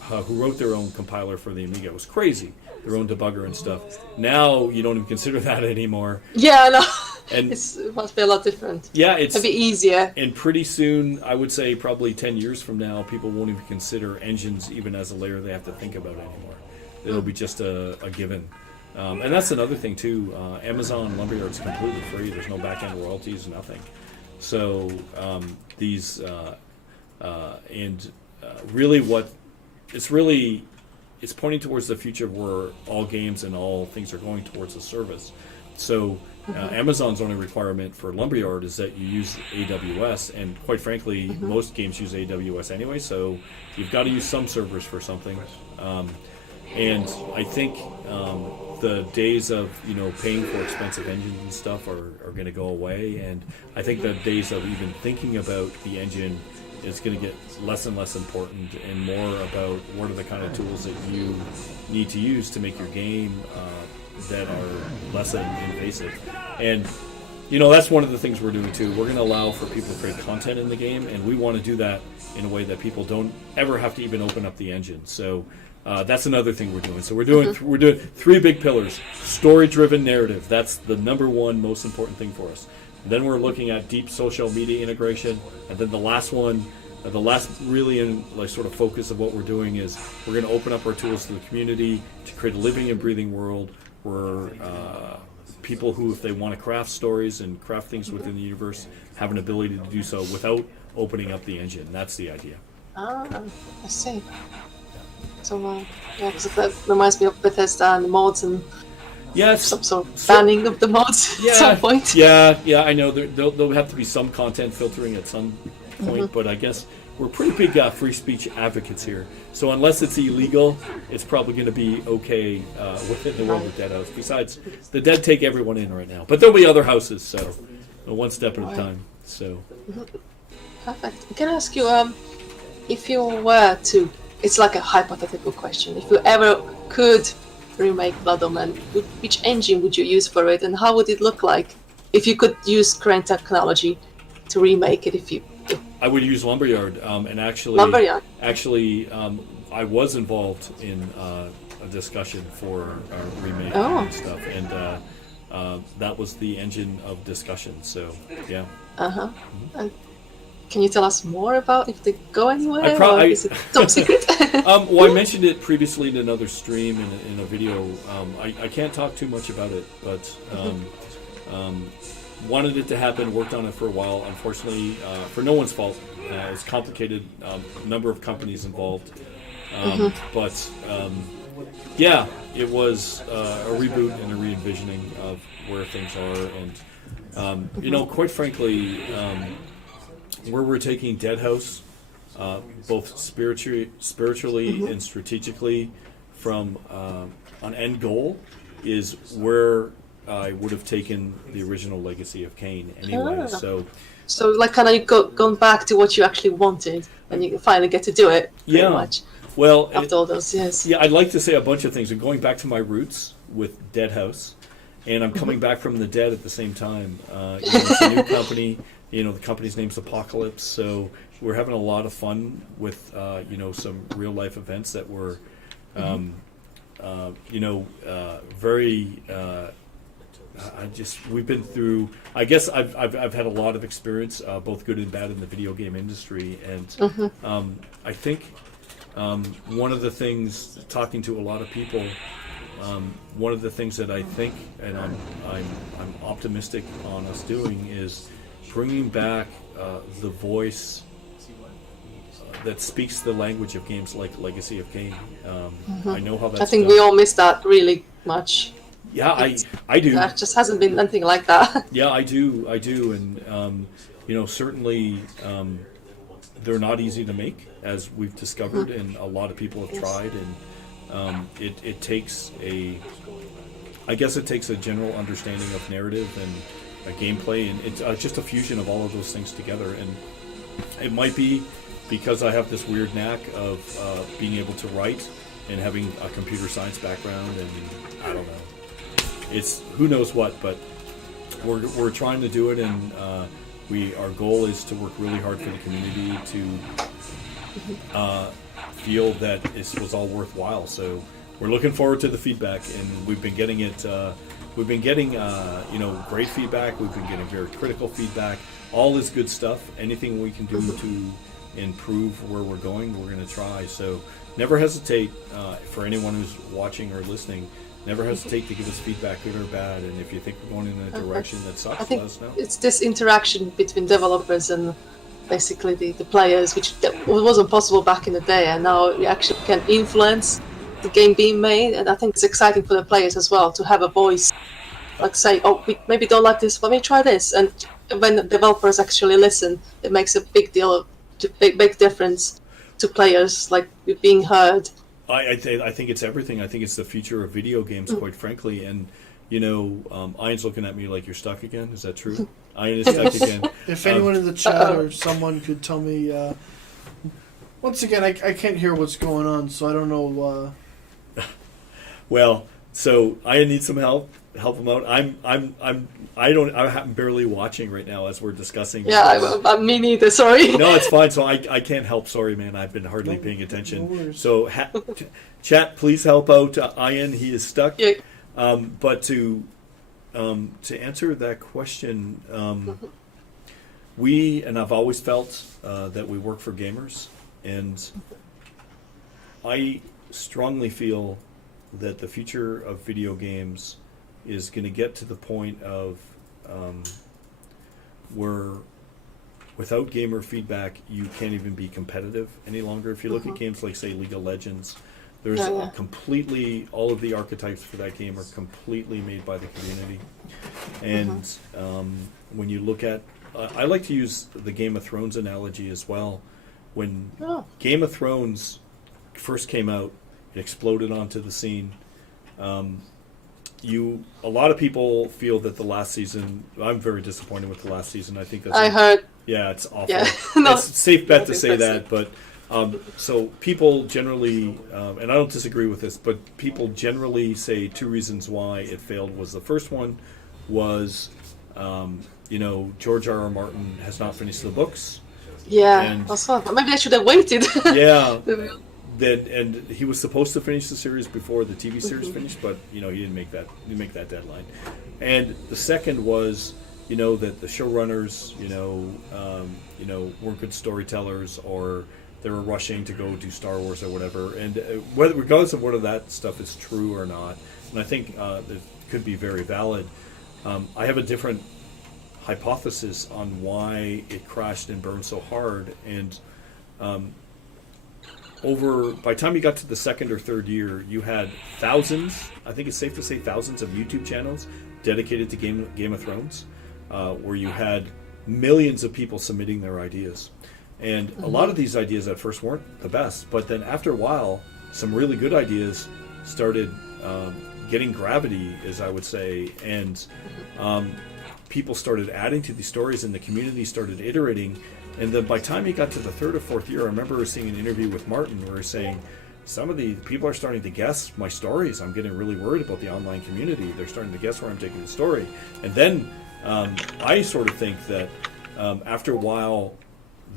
who wrote their own compiler for the Amiga. It was crazy, their own debugger and stuff. Now you don't even consider that anymore. Yeah, I know. And It must be a lot different. yeah, it's A bit easier. and pretty soon, I would say probably 10 years from now, people won't even consider engines even as a layer they have to think about anymore. It'll be just a given. And that's another thing too. Amazon Lumberyard's completely free. There's no back-end royalties, nothing. So really it's pointing towards the future where all games and all things are going towards a service. So Amazon's only requirement for Lumberyard is that you use AWS, and quite frankly, most games use AWS anyway, so you've got to use some servers for something. And I think the days of paying for expensive engines and stuff are going to go away, and I think the days of even thinking about the engine is going to get less and less important, and more about what are the kind of tools that you need to use to make your game that are less invasive. And that's one of the things we're doing too. We're going to allow for people to create content in the game, and we want to do that in a way that people don't ever have to even open up the engine. So that's another thing we're doing. So we're doing three big pillars: story-driven narrative. That's the number one most important thing for us. And then we're looking at deep social media integration, and then the last one, the last really sort of focus of what we're doing is we're going to open up our tools to the community to create a living and breathing world where people who, if they want to craft stories and craft things within the universe, have an ability to do so without opening up the engine. That's the idea. Ah, I see. So, yeah, because that reminds me of Bethesda and the mods and some sort of banning of the mods at some point. Yeah, I know. There'll have to be some content filtering at some point, but I guess we're pretty big free speech advocates here. So unless it's illegal, it's probably going to be okay within the world of Dead House. Besides, the Dead take everyone in right now. But there'll be other houses, so one step at a time. So. Perfect. Can I ask you, if you were to, it's like a hypothetical question, if you ever could remake Blood Omen, which engine would you use for it, and how would it look like if you could use current technology to remake it? I would use Lumberyard, and actually, I was involved in a discussion for a remake and stuff, and that was the engine of discussion. So, yeah. And can you tell us more about if they go anywhere, or is it top secret? Well, I mentioned it previously in another stream in a video. I can't talk too much about it, but wanted it to happen, worked on it for a while. Unfortunately, for no one's fault, it's complicated, number of companies involved. But yeah, it was a reboot and a re-envisioning of where things are. And, quite frankly, where we're taking Dead House, both spiritually and strategically, from an end goal, is where I would have taken the original Legacy of Kain anyway. So like kind of gone back to what you actually wanted, and you finally get to do it. Pretty much. Well, after all those years. Yeah, I'd like to say a bunch of things. I'm going back to my roots with Dead House, and I'm coming back from the dead at the same time. It's a new company. The company's name's Apocalypse, so we're having a lot of fun with some real life events that were very. We've been through. I guess I've had a lot of experience, both good and bad, in the video game industry, and I think one of the things, talking to a lot of people, one of the things that I think, and I'm optimistic on us doing, is bringing back the voice that speaks the language of games like Legacy of Kain. I know how that's I think done. we all miss that really much. Yeah, I do. There just hasn't been anything like that. Yeah, I do, and certainly they're not easy to make, as we've discovered, and a lot of people have tried, and it takes I guess it takes a general understanding of narrative and gameplay, and it's just a fusion of all of those things together. And it might be because I have this weird knack of being able to write and having a computer science background, and I don't know. It's who knows what, but we're trying to do it, and our goal is to work really hard for the community to feel that this was all worthwhile. So we're looking forward to the feedback, and we've been getting it. We've been getting great feedback. We've been getting very critical feedback. All is good stuff. Anything we can do to improve where we're going, we're going to try. So never hesitate, for anyone who's watching or listening, never hesitate to give us feedback, good or bad. And if you think we're going in a direction that sucks, I think let us know. it's this interaction between developers and basically the players, which wasn't possible back in the day, and now you actually can influence the game being made. And I think it's exciting for the players as well to have a voice, like say, oh, we maybe don't like this, let me try this. And when the developers actually listen, it makes a big deal, big difference to players, like being heard. I think it's everything. I think it's the future of video games, quite frankly. And Ian's looking at me like, you're stuck again. Is that true? Ian is stuck again. If anyone in the chat or someone could tell me, once again, I can't hear what's going on, so I don't know. Well, so Ian needs some help. Help him out. I'm barely watching right now as we're discussing. Yeah, me neither. Sorry. No, it's fine. So I can't help. Sorry, man. I've been hardly paying attention. No So chat, please help out Ian. He is stuck. Yeah. But to answer that question, I've always felt that we work for gamers, and I strongly feel that the future of video games is going to get to the point of where without gamer feedback you can't even be competitive any longer. If you look at games like, say, League of Legends, there's completely, all of the archetypes for that game are completely made by the community. And when you look at, I like to use the Game of Thrones analogy as well. When Game of Thrones first came out, it exploded onto the scene. A lot of people feel that the last season, I'm very disappointed with the last season. I think that's heard. Yeah, it's awful. Yeah. No, it's a safe bet to say impressive. that, but so people generally, and I don't disagree with this, but people generally say two reasons why it failed. Was the first one was, George R.R. Martin has not finished the books. Yeah, And- maybe I should have waited. Yeah. And he was supposed to finish the series before the TV series finished, but he didn't make that deadline. And the second was, that the showrunners, weren't good storytellers, or they were rushing to go do Star Wars or whatever. And regardless of whether that stuff is true or not, and I think it could be very valid. I have a different hypothesis on why it crashed and burned so hard, and by the time you got to the second or third year, you had thousands, I think it's safe to say thousands of YouTube channels dedicated to Game of Thrones, where you had millions of people submitting their ideas. And a lot of these ideas at first weren't the best, but then after a while, some really good ideas started getting gravity, as I would say, and people started adding to these stories, and the community started iterating. And then by the time you got to the third or fourth year, I remember seeing an interview with Martin where he was saying, some of the people are starting to guess my stories. I'm getting really worried about the online community. They're starting to guess where I'm taking the story. And then I sort of think that after a while,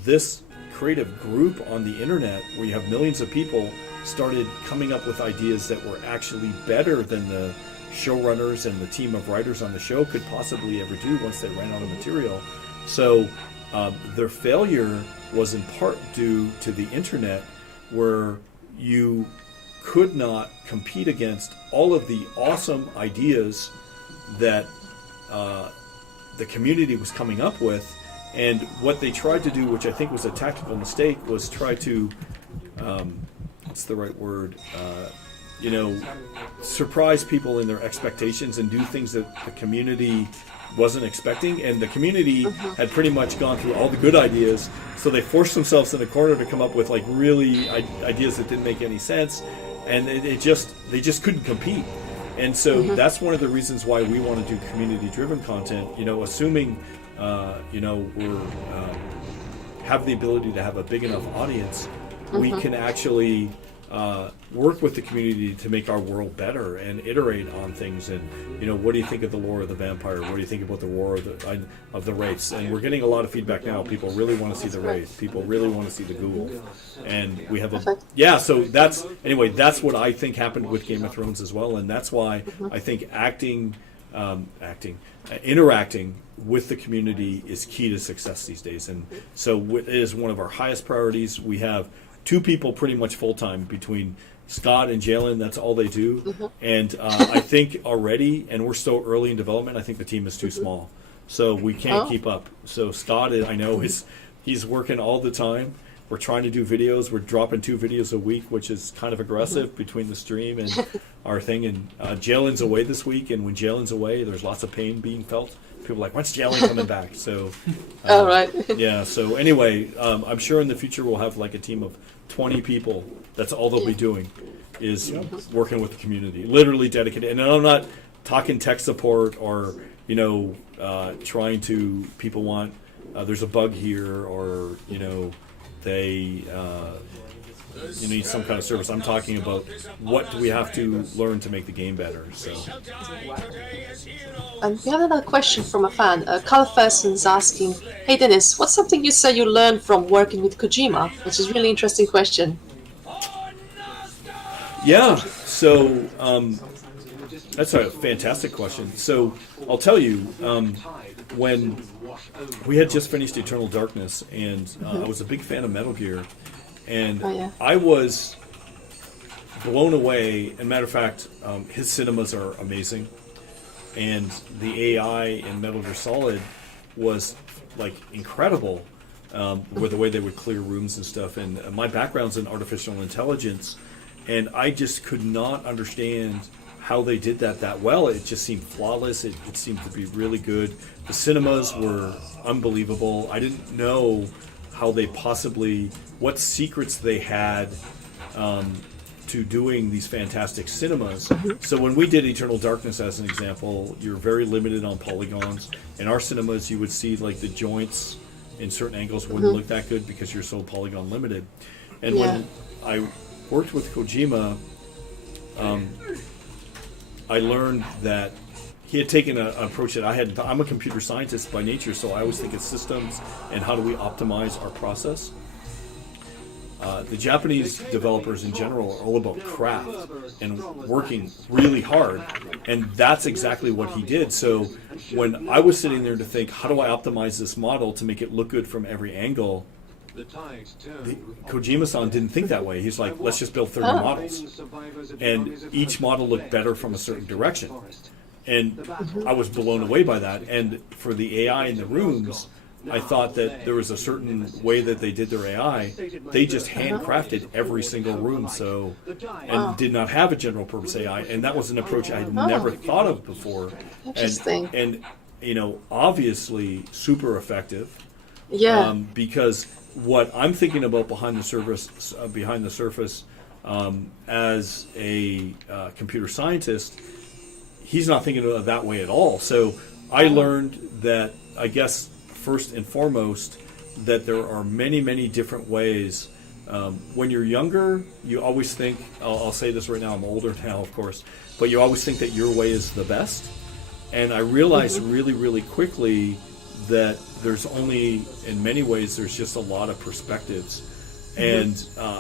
this creative group on the internet, where you have millions of people, started coming up with ideas that were actually better than the showrunners and the team of writers on the show could possibly ever do once they ran out of material. So their failure was in part due to the internet, where you could not compete against all of the awesome ideas that the community was coming up with. And what they tried to do, which I think was a tactical mistake, was try to, what's the right word, surprise people in their expectations and do things that the community wasn't expecting. And the community had pretty much gone through all the good ideas, so they forced themselves in a corner to come up with like really ideas that didn't make any sense, and they just couldn't compete. And so that's one of the reasons why we want to do community-driven content. Assuming we're have the ability to have a big enough audience, we can actually work with the community to make our world better and iterate on things. And what do you think of the lore of the vampire? What do you think about the war of the wraiths? And we're getting a lot of feedback now. People really want to see the wraith. People really want to see the ghoul. And we have so that's what I think happened with Game of Thrones as well. And that's why I think interacting with the community is key to success these days. And so it is one of our highest priorities. We have 2 people pretty much full-time between Scott and Jalen. That's all they do. And I think already, and we're still early in development, I think the team is too small. So we can't keep up. So Scott, I know, he's working all the time. We're trying to do videos. We're dropping 2 videos a week, which is kind of aggressive between the stream and our thing. And Jalen's away this week, and when Jalen's away, there's lots of pain being felt. People are like, when's Jalen coming back? So, all right. yeah. So anyway, I'm sure in the future we'll have like a team of 20 people. That's all they'll be doing, is working with the community, literally dedicated. And I'm not talking tech support or trying to. People want there's a bug here, or they need some kind of service. I'm talking about what do we have to learn to make the game better. So. We have another question from a fan. Carl Ferson's asking, "Hey Dennis, what's something you say you learned from working with Kojima?" Which is a really interesting question. Yeah, so that's a fantastic question. So I'll tell you, when we had just finished Eternal Darkness, and I was a big fan of Metal Gear, and I was blown away. And matter of fact, his cinemas are amazing. And the AI in Metal Gear Solid was like incredible, with the way they would clear rooms and stuff. And my background's in artificial intelligence, and I just could not understand how they did that well. It just seemed flawless. It seemed to be really good. The cinemas were unbelievable. I didn't know how they what secrets they had to doing these fantastic cinemas. So when we did Eternal Darkness, as an example, you're very limited on polygons. In our cinemas, you would see like the joints in certain angles wouldn't look that good because you're so polygon limited. And when I worked with Kojima, I learned that he had taken an approach that I had. I'm a computer scientist by nature, so I always think of systems and how do we optimize our process. The Japanese developers in general are all about craft and working really hard, and that's exactly what he did. So when I was sitting there to think, how do I optimize this model to make it look good from every angle, Kojima-san didn't think that way. He's like, let's just build 30 models, and each model looked better from a certain direction. And I was blown away by that. And for the AI in the rooms, I thought that there was a certain way that they did their AI. They just handcrafted every single room, and did not have a general purpose AI. And that was an approach I had never thought of before. Interesting. And obviously super effective. Yeah. Because what I'm thinking about behind the surface, as a computer scientist, he's not thinking of it that way at all. So I learned that, I guess, first and foremost, that there are many, many different ways. When you're younger, you always think, I'll say this right now, I'm older now, of course, but you always think that your way is the best. And I realized really, really quickly that there's only, in many ways, there's just a lot of perspectives. And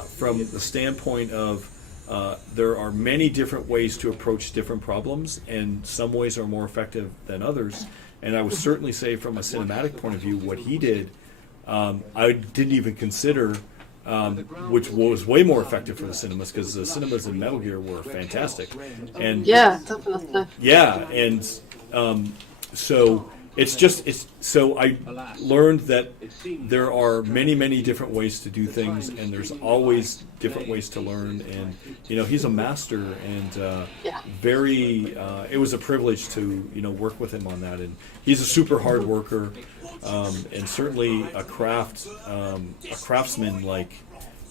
from the standpoint of, there are many different ways to approach different problems, and some ways are more effective than others. And I would certainly say, from a cinematic point of view, what he did, I didn't even consider, which was way more effective for the cinemas, because the cinemas in Metal Gear were fantastic. And yeah, definitely. Yeah, and so I learned that there are many, many different ways to do things, and there's always different ways to learn. And he's a master, and it was a privilege to work with him on that. And he's a super hard worker, and certainly a craftsman like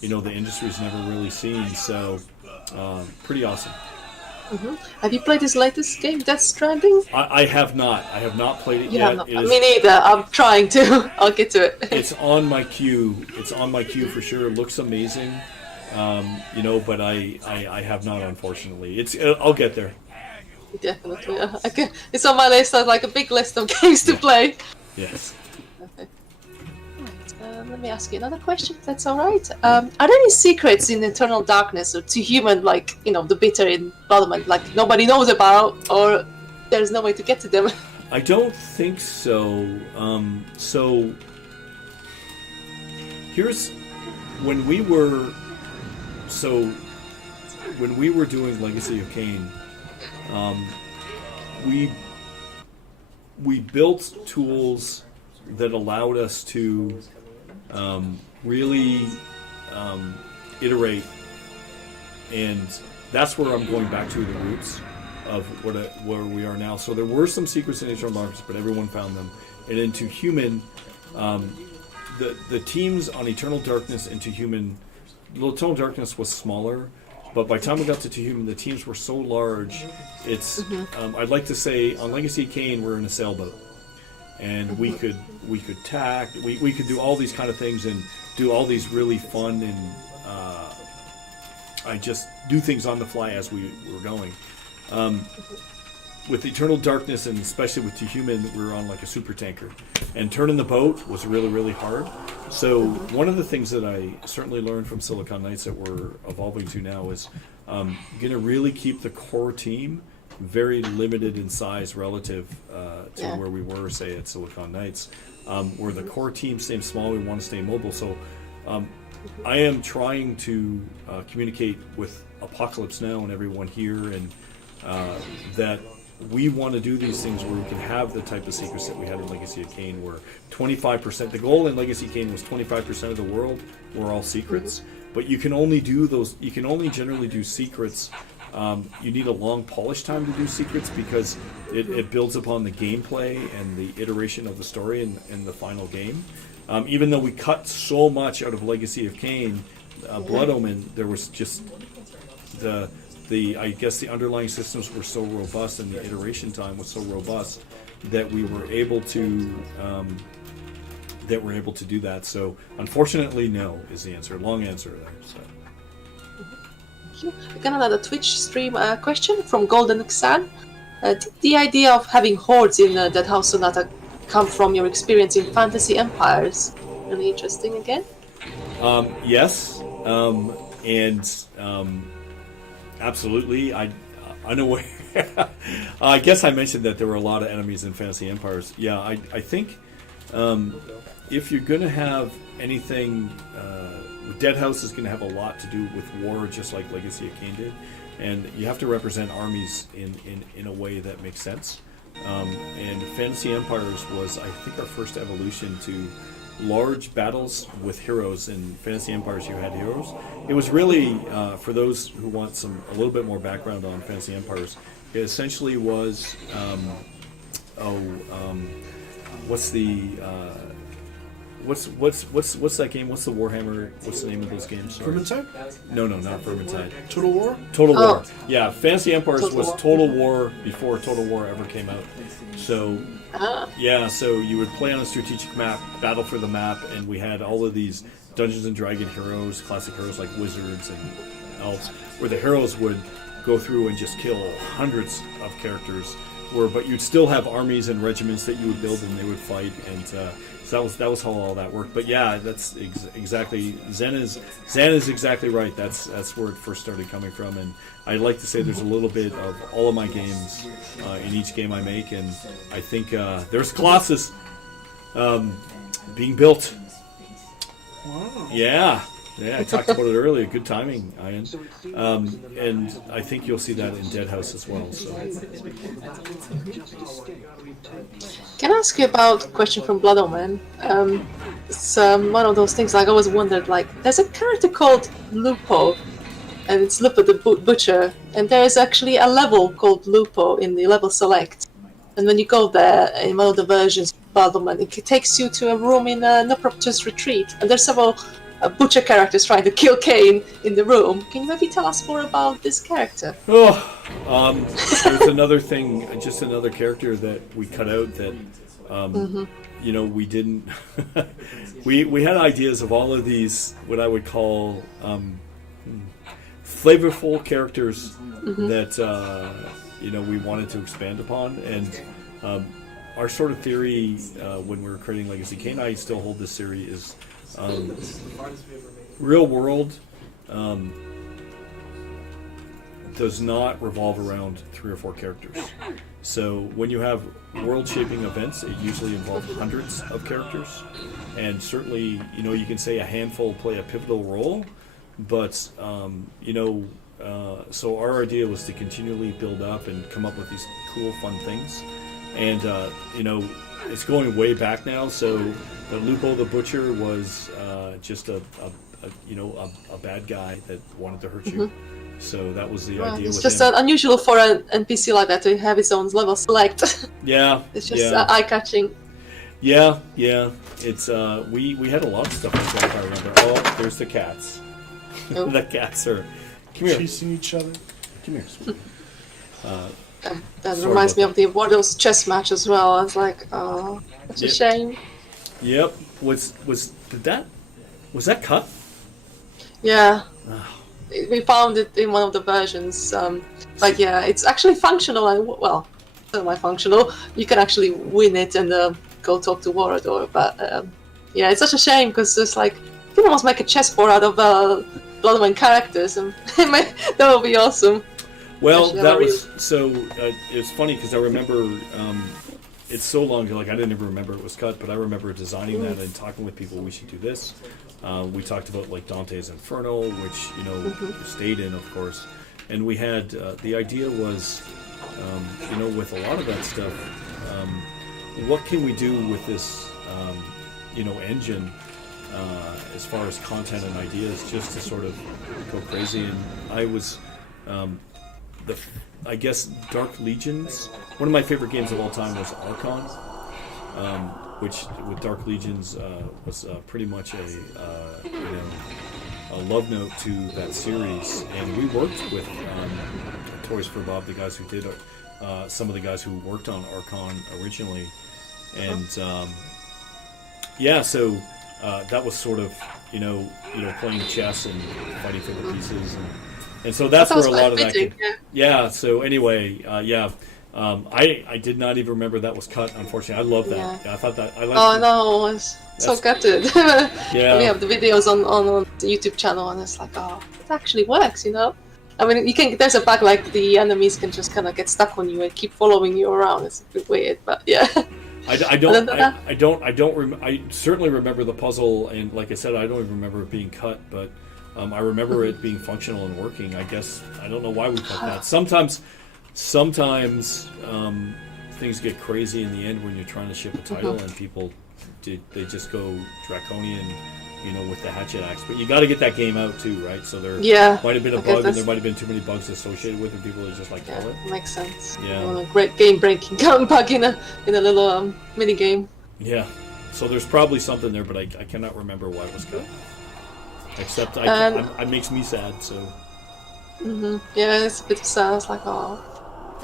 the industry's never really seen. So pretty awesome. Have you played his latest game, Death Stranding? I have not. I have not played it yet. Me neither. I'm trying to. I'll get to it. It's on my queue. It's on my queue for sure. It looks amazing. But I have not, unfortunately. I'll get there. Definitely. It's on my list. There's like a big list of games to play. Yes. Okay. Right. Let me ask you another question, if that's all right. Are there any secrets in Eternal Darkness or to human, like, the bitter in Bloodman, like nobody knows about, or there's no way to get to them? I don't think so. So here's when we were doing Legacy of Kain, we built tools that allowed us to really iterate, and that's where I'm going back to the roots of where we are now. So there were some secrets in Eternal Darkness, but everyone found them. And into Human, the teams on Eternal Darkness and to Human, Eternal Darkness was smaller, but by the time we got to Human, the teams were so large. It's I'd like to say on Legacy of Kain, we're in a sailboat, and we could tack, we could do all these kind of things and do all these really fun and I just do things on the fly as we were going. With Eternal Darkness and especially with Human, we were on like a super tanker, and turning the boat was really, really hard. So one of the things that I certainly learned from Silicon Knights that we're evolving to now is going to really keep the core team very limited in size relative to where we were, say, at Silicon Knights, where the core team stays small. We want to stay mobile. So I am trying to communicate with Apocalypse Now and everyone here, and that we want to do these things where we can have the type of secrets that we had in Legacy of Kain, where 25%, the goal in Legacy of Kain was 25% of the world were all secrets, but you can only do those, you can only generally do secrets. You need a long polish time to do secrets because it builds upon the gameplay and the iteration of the story in the final game. Even though we cut so much out of Legacy of Kain, Blood Omen, there was just I guess the underlying systems were so robust and the iteration time was so robust that we were able to do that. So unfortunately, no is the answer. Long answer there. So. I got another Twitch stream question from Golden Xan. Did the idea of having hordes in Dead House Sonata come from your experience in Fantasy Empires? Really interesting again. Yes, absolutely. I know. I guess I mentioned that there were a lot of enemies in Fantasy Empires. Yeah, I think if you're going to have anything, Dead House is going to have a lot to do with war, just like Legacy of Kain did, and you have to represent armies in a way that makes sense. And Fantasy Empires was, I think, our first evolution to large battles with heroes. In Fantasy Empires, you had heroes. It was really, for those who want a little bit more background on Fantasy Empires, it essentially was, what's that game? What's the Warhammer? What's the name of those games? Sorry. Vermintide? No, not Vermintide. Total War? Total Oh. War. Yeah, Fantasy Empires was Total War before Total War ever came out. So, yeah, so you would play on a strategic map, battle for the map, and we had all of these Dungeons and Dragon heroes, classic heroes like wizards and elves, where the heroes would go through and just kill hundreds of characters. But you'd still have armies and regiments that you would build, and they would fight, and so that was how all that worked. But yeah, that's exactly Zen is exactly right. That's where it first started coming from, and I'd like to say there's a little bit of all of my games in each game I make, and I think there's Colossus being built. Wow. Yeah, I talked about it earlier. Good timing, Ian. And I think you'll see that in Dead House as well. So. Can I ask you about a question from Blood Omen? It's one of those things, like I always wondered, like, there's a character called Lupo, and it's Lupo the Butcher, and there is actually a level called Lupo in the level select. And when you go there, in one of the versions of Blood Omen, it takes you to a room in Noproptus Retreat, and there's several butcher characters trying to kill Kain in the room. Can you maybe tell us more about this character? There's another thing, just another character that we cut out that, we didn't. we had ideas of all of these, what I would call flavorful characters that we wanted to expand upon, and our sort of theory when we were creating Legacy Kain, I still hold this theory, is real world does not revolve around 3 or 4 characters. So when you have world-shaping events, it usually involves hundreds of characters, and certainly, you can say a handful play a pivotal role, but so our idea was to continually build up and come up with these cool, fun things, and it's going way back now. So the Lupo the Butcher was just a bad guy that wanted to hurt you. So that was the idea. It's with just him. unusual for an NPC like that to have its own level select. Yeah, It's just eye-catching. yeah. It's we had a lot of stuff like that, if I remember. Oh, there's the cats. Oh. The cats are come here. Chasing each other. Come here. Sweetie. That Sorry reminds about me of the Warriors chess match as well. I was like, oh, such a Yep. shame. Yep. Was that cut? Yeah. We found it in one of the versions. But yeah, it's actually functional and, well, semi-functional. You can actually win it and go talk to Warador. But yeah, it's such a shame because it's like, you can almost make a chessboard out of Bloodwing characters, and that would be awesome. Well, Actually, that I was so. It's funny because I remember it's so long ago. Like I didn't even remember it was cut, but I remember designing that and talking with people. We should do this. We talked about like Dante's Inferno, which stayed in, of course. And we had the idea was, with a lot of that stuff, what can we do with this, engine as far as content and ideas, just to sort of go crazy. And I was. I guess Dark Legions. One of my favorite games of all time was Archon, which with Dark Legions was pretty much a love note to that series. And we worked with Toys for Bob, the guys who did some of the guys who worked on Archon originally, and so that was sort of playing chess and fighting for the pieces and so that's where a lot of that came. Yeah. So anyway, I did not even remember that was cut. Unfortunately, I love that. Yeah. I thought that I liked. Oh no, I was so gutted. Yeah. We have the videos on the YouTube channel, and it's like, oh, it actually works, I mean, you can. There's a bug like the enemies can just kind of get stuck on you and keep following you around. It's a bit weird, but yeah. I certainly remember the puzzle, and like I said, I don't even remember it being cut, but. I remember it being functional and working. I guess I don't know why we cut that. Sometimes things get crazy in the end when you're trying to ship a title and people they just go draconian, with the hatchet axe. But you got to get that game out too, right? So there might have been a bug, and there might have been too many bugs associated with it. People are just like, kill it. Makes sense. Yeah. A great game-breaking bug in a little mini game. Yeah. So there's probably something there, but I cannot remember why it was cut. Except it makes me sad, so... Yeah, it's a bit sad. It's like, oh...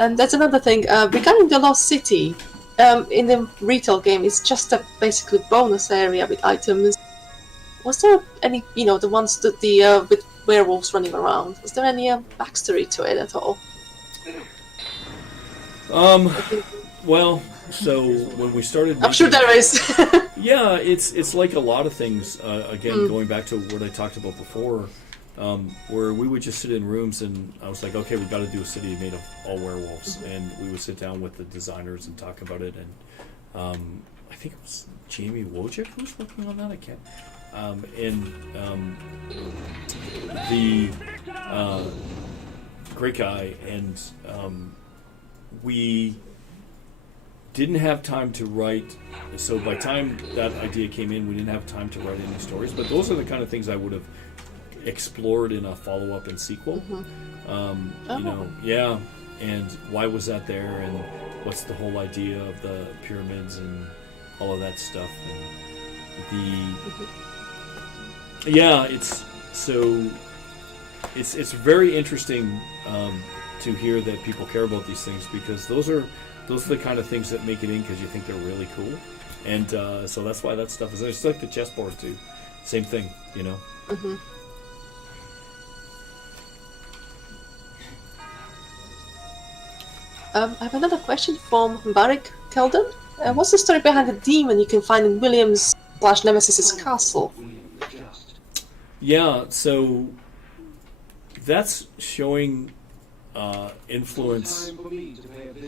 And that's another thing. Regarding the Lost City, in the retail game, it's just a basically bonus area with items. Was there any, the ones that with werewolves running around? Was there any backstory to it at all? Well, so when we started... I'm sure there is. Yeah, it's like a lot of things. Again, going back to what I talked about before, where we would just sit in rooms, and I was like, okay, we've got to do a city made of all werewolves, and we would sit down with the designers and talk about it. And I think it was Jamie Wojcik who was working on that. I can't. The great guy, and we didn't have time to write, so by the time that idea came in, we didn't have time to write any stories, but those are the kind of things I would have explored in a follow-up and sequel. And why was that there, and what's the whole idea of the pyramids and all of that stuff, and it's very interesting to hear that people care about these things, because those are the kind of things that make it in because you think they're really cool, and so that's why that stuff is there. It's like the chessboard too, same thing, I have another question from Barik Keldon. What's the story behind the demon you can find in Williams/Nemesis's castle? Yeah, so that's showing influence,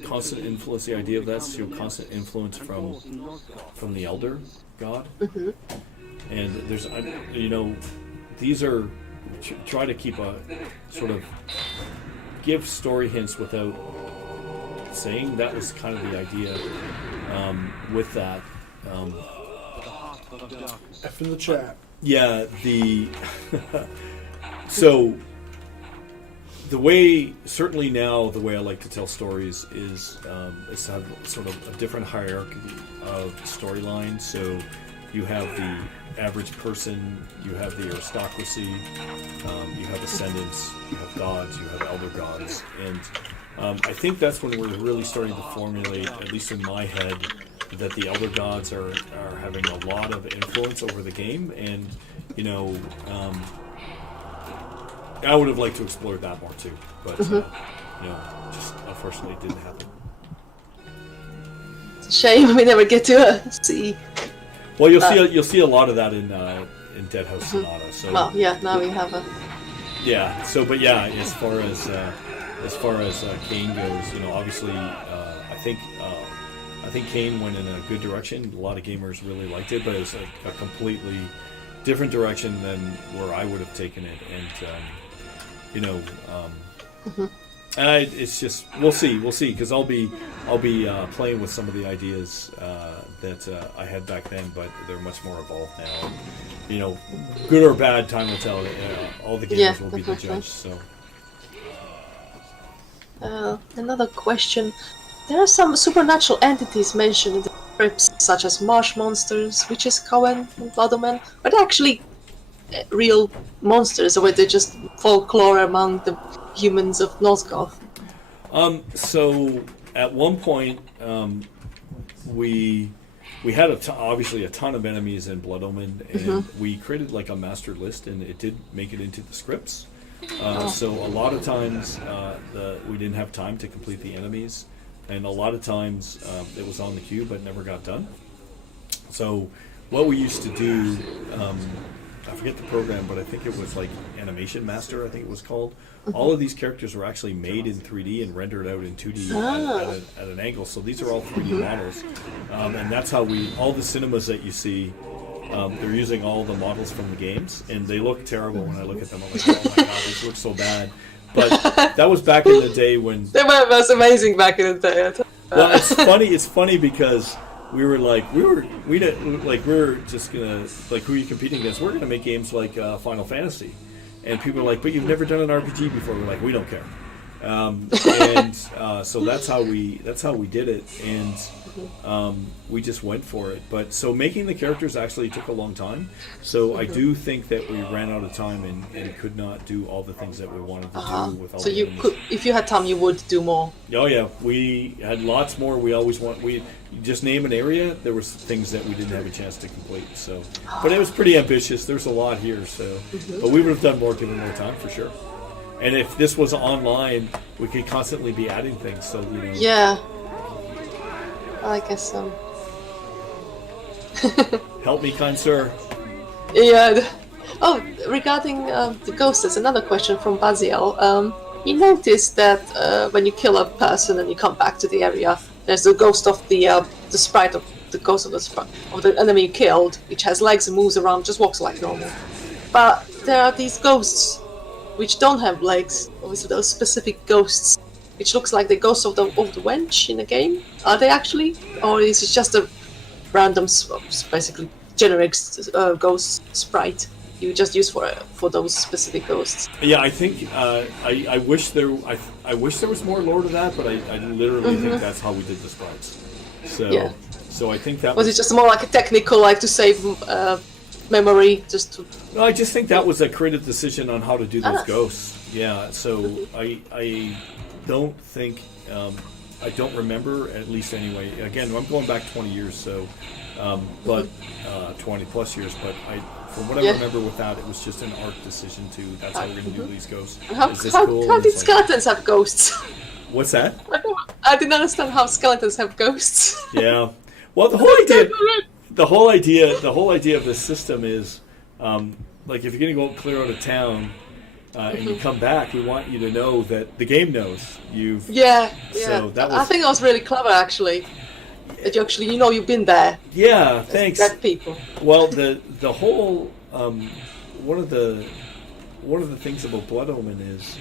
constant influence. The idea of that's to constant influence from the elder god. Mm-hmm. And there's, these are try to keep a sort of give story hints without saying. That was kind of the idea with that. F in the chat. Yeah, so the way, certainly now, the way I like to tell stories is to have sort of a different hierarchy of storyline. So you have the average person, you have the aristocracy, you have ascendants, you have gods, you have elder gods, and I think that's when we're really starting to formulate, at least in my head, that the elder gods are having a lot of influence over the game, and I would have liked to explore that more too, but just unfortunately it didn't happen. It's a shame we never get to see. Well, you'll see a lot of that in Dead House Sonata. So Well, yeah, now we have a. yeah. So, but yeah, as far as Kain goes, obviously, I think Kain went in a good direction. A lot of gamers really liked it, but it was a completely different direction than where I would have taken it, and it's just we'll see, because I'll be playing with some of the ideas that I had back then, but they're much more evolved now. Good or bad, time will tell. All the gamers will be the judge. So. Another question. There are some supernatural entities mentioned in the scripts, such as marsh monsters, witches, Kain, and Blood Omen. Are they actually real monsters, or were they just folklore among the humans of Northgard? So at one point, we had obviously a ton of enemies in Blood Omen, and we created like a master list, and it did make it into the scripts. So a lot of times we didn't have time to complete the enemies, and a lot of times it was on the queue but never got done. So what we used to do, I forget the program, but I think it was like Animation Master, I think it was called. All of these characters were actually made in 3D and rendered out in 2D at an angle. So these are all 3D models, and that's how all the cinemas that you see. They're using all the models from the games, and they look terrible when I look at them. I'm like, oh my god, these look so bad. But that was back in the day when They was amazing back in the day. well, it's funny because we were just gonna, like, who are you competing against? We're gonna make games like Final Fantasy, and people are like, but you've never done an RPG before. We're like, we don't care. So that's how we did it, and we just went for it. But so making the characters actually took a long time. So I do think that we ran out of time and could not do all the things that we wanted to do with all. So the you games. could, if you had time, you would do more. Oh yeah, we had lots more. We just name an area. There was things that we didn't have a chance to complete. So, but it was pretty ambitious. There's a lot here. So, but we would have done more given more time for sure. And if this was online, we could constantly be adding things. So Yeah. I guess so. Help me, kind sir. Yeah. Oh, regarding the ghosts, there's another question from Baziel. You noticed that when you kill a person and you come back to the area, there's the ghost of the sprite of the ghost of the enemy you killed, which has legs and moves around, just walks like normal. But there are these ghosts which don't have legs. Obviously, those specific ghosts, which looks like the ghosts of the wench in the game. Are they actually, or is it just a random, basically generic ghost sprite you just use for those specific ghosts? Yeah, I think I wish there was more lore to that, but I literally think that's how we did the sprites. So Yeah. so I think that Was it just more like a technical, like to save memory, just to? No, I just think that was a creative decision on how to do those ghosts. Yeah, so I don't think I don't remember, at least anyway. Again, I'm going back 20 years, so but 20 plus years. But from what I remember with that, it was just an art decision to. That's how we're going to do these ghosts. How Is this how, cool? how And did it's like, skeletons have ghosts? What's that? I didn't understand how skeletons have ghosts. Yeah. Well, the whole idea of this system is, like, if you're going to go clear out of town and you come back, we want you to know that the game knows you've. Yeah. So that I was. think that was really clever, actually. That you actually, you've been there. Yeah. Thanks. Dead people. Well, the whole one of the things about Blood Omen is,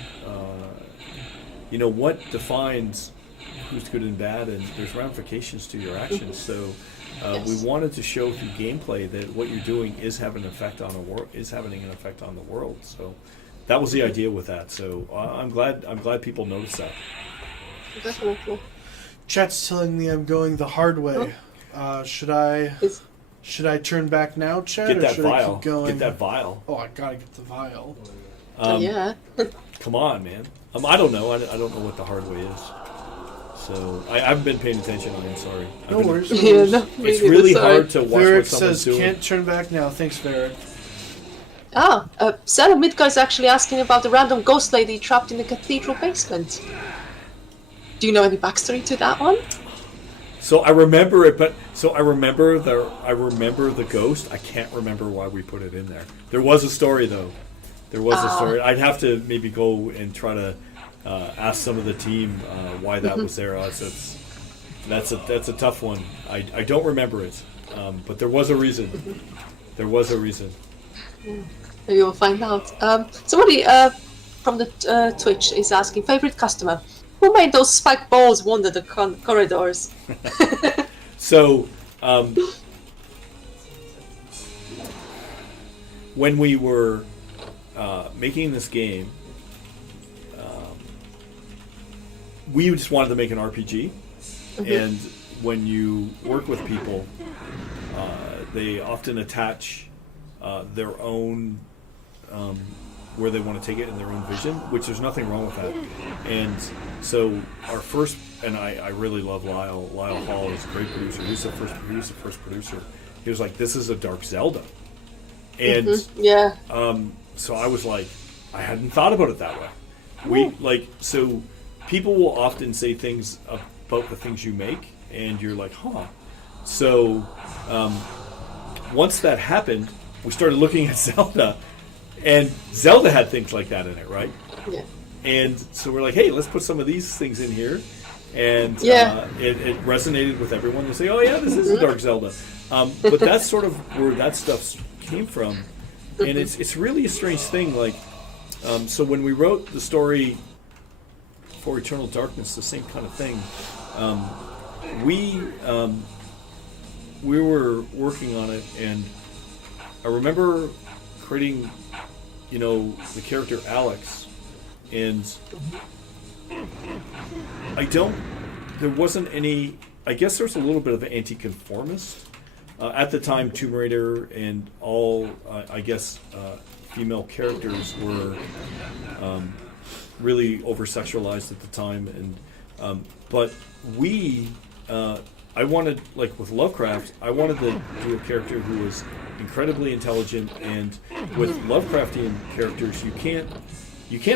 what defines who's good and bad, and there's ramifications to your actions. So we wanted to show through gameplay that what you're doing is having an effect on the world. So that was the idea with that. So I'm glad people noticed that. Definitely. Chat's telling me I'm going the hard way. Should I turn back now, Chat, Get or that should I vial. keep going? Get that vial. Oh, I gotta get the vial. Yeah. Come on, man. I don't know. I don't know what the hard way is. So I haven't been paying attention. I'm sorry. No worries. Yeah, no, me It's neither, really sorry. hard to watch Varric what someone's says doing. can't turn back now. Thanks, Varric. Sarah Midgar is actually asking about the random ghost lady trapped in the cathedral basement. Do you know any backstory to that one? So I remember it, but I remember the ghost. I can't remember why we put it in there. There was a story though. There was a story. I'd have to maybe go and try to ask some of the team why that was there. That's a tough one. I don't remember it, but there was a reason. There was a reason. Maybe we'll find out. Somebody from the Twitch is asking, favorite customer. Who made those spiked balls wander the corridors? So, when we were making this game, we just wanted to make an RPG. And when you work with people, they often attach their own where they want to take it in their own vision, which there's nothing wrong with that. And so our first, and I really love Lyle. Lyle Hall is a great producer. He was the first producer. He was like, "This is a Dark Zelda," and Yeah. so I was like, I hadn't thought about it that way. So people will often say things about the things you make, and you're like, huh. So once that happened, we started looking at Zelda, and Zelda had things like that in it, right? Yeah. And so we're like, hey, let's put some of these things in here. And it resonated with everyone. They say, oh yeah, this is a Dark Zelda. But that's sort of where that stuff came from. And it's really a strange thing. Like, so when we wrote the story for Eternal Darkness, the same kind of thing, we were working on it, and I remember creating, the character Alex, and there wasn't any, I guess there's a little bit of an anti-conformist. At the time, Tomb Raider and all, female characters were really over-sexualized at the time, and but I wanted, like with Lovecraft, I wanted to do a character who was incredibly intelligent, and with Lovecraftian characters, you can't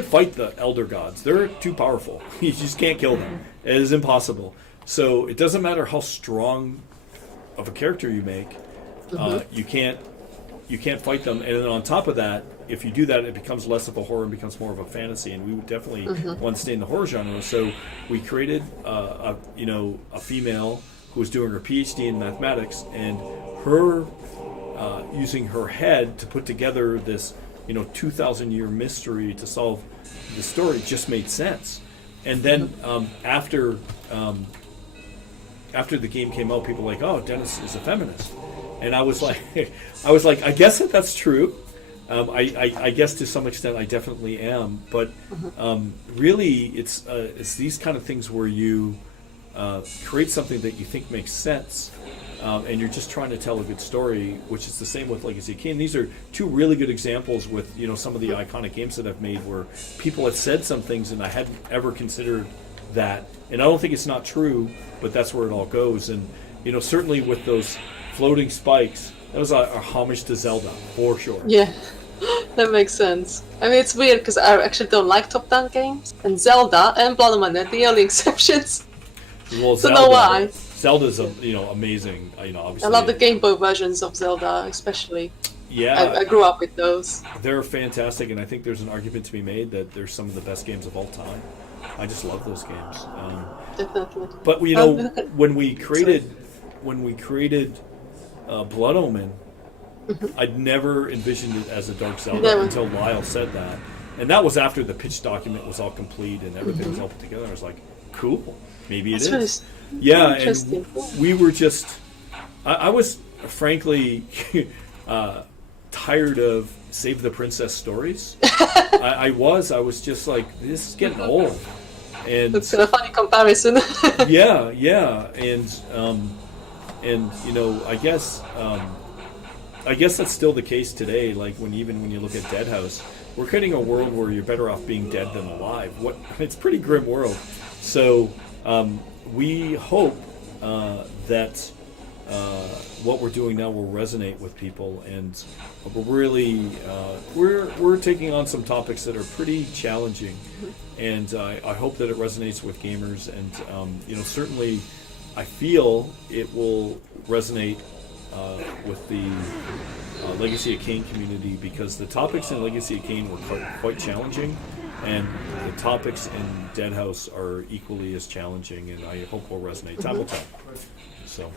fight the Elder Gods. They're too powerful. You just can't kill them. It is impossible. So it doesn't matter how strong of a character you make, you can't fight them. And then on top of that, if you do that, it becomes less of a horror and becomes more of a fantasy. And we would definitely want to stay in the horror genre. So we created a female who was doing her PhD in mathematics, and her using her head to put together this 2,000-year mystery to solve the story just made sense. And then after the game came out, people were like, oh, Dennis is a feminist. And I was like, I guess that's true. I guess to some extent I definitely am. But really, it's these kind of things where you create something that you think makes sense, and you're just trying to tell a good story, which is the same with Legacy of Kain. These are two really good examples with some of the iconic games that I've made where people had said some things and I hadn't ever considered that. And I don't think it's not true, but that's where it all goes. And certainly with those floating spikes, that was a homage to Zelda for sure. Yeah. That makes sense. I mean, it's weird because I actually don't like top-down games, and Zelda and Blood Omen are the only exceptions. Well, Don't know why. Zelda's amazing. Obviously. I love the Game Boy versions of Zelda, especially. Yeah, I grew up with those. they're fantastic, and I think there's an argument to be made that they're some of the best games of all time. I just love those games. Definitely. But when we created Blood Omen, I'd never envisioned it as a Dark Zelda until Lyle said that, and that was after the pitch document was all complete and everything was all put together. I was like, cool, maybe it is. Yeah, and we were just. I was frankly tired of Save the Princess stories. I was just like, this is getting old. And That's a funny comparison. yeah, and I guess that's still the case today. Like when you look at Dead House, we're creating a world where you're better off being dead than alive. It's a pretty grim world. So we hope that what we're doing now will resonate with people, and we're really we're taking on some topics that are pretty challenging, and I hope that it resonates with gamers, and certainly I feel it will resonate with the Legacy of Kain community, because the topics in Legacy of Kain were quite challenging, and the topics in Dead House are equally as challenging, and I hope will resonate. Time will tell. So.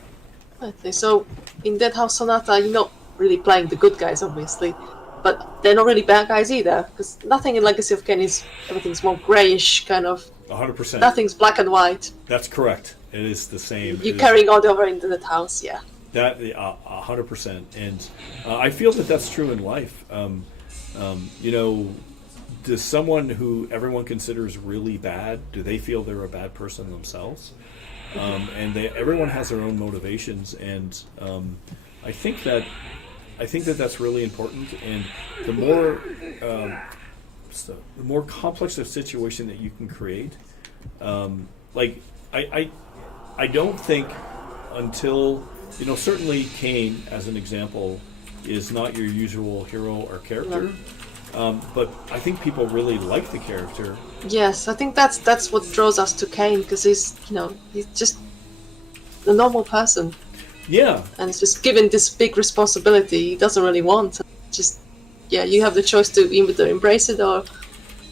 Okay, so in Dead House Sonata, you're not really playing the good guys, obviously, but they're not really bad guys either, because nothing in Legacy of Kain everything's more greyish, kind of. 100%. Nothing's black and white. That's correct. It is the same. You're carrying all over into that house, yeah. That 100%, and I feel that that's true in life. Does someone who everyone considers really bad, do they feel they're a bad person themselves? And everyone has their own motivations, and I think that that's really important. And the more complex a situation that you can create, I don't think until certainly Kain, as an example, is not your usual hero or character. But I think people really like the character. Yes, I think that's what draws us to Kain, because he's just a normal person. Yeah. And it's just given this big responsibility he doesn't really want. Just, you have the choice to either embrace it or...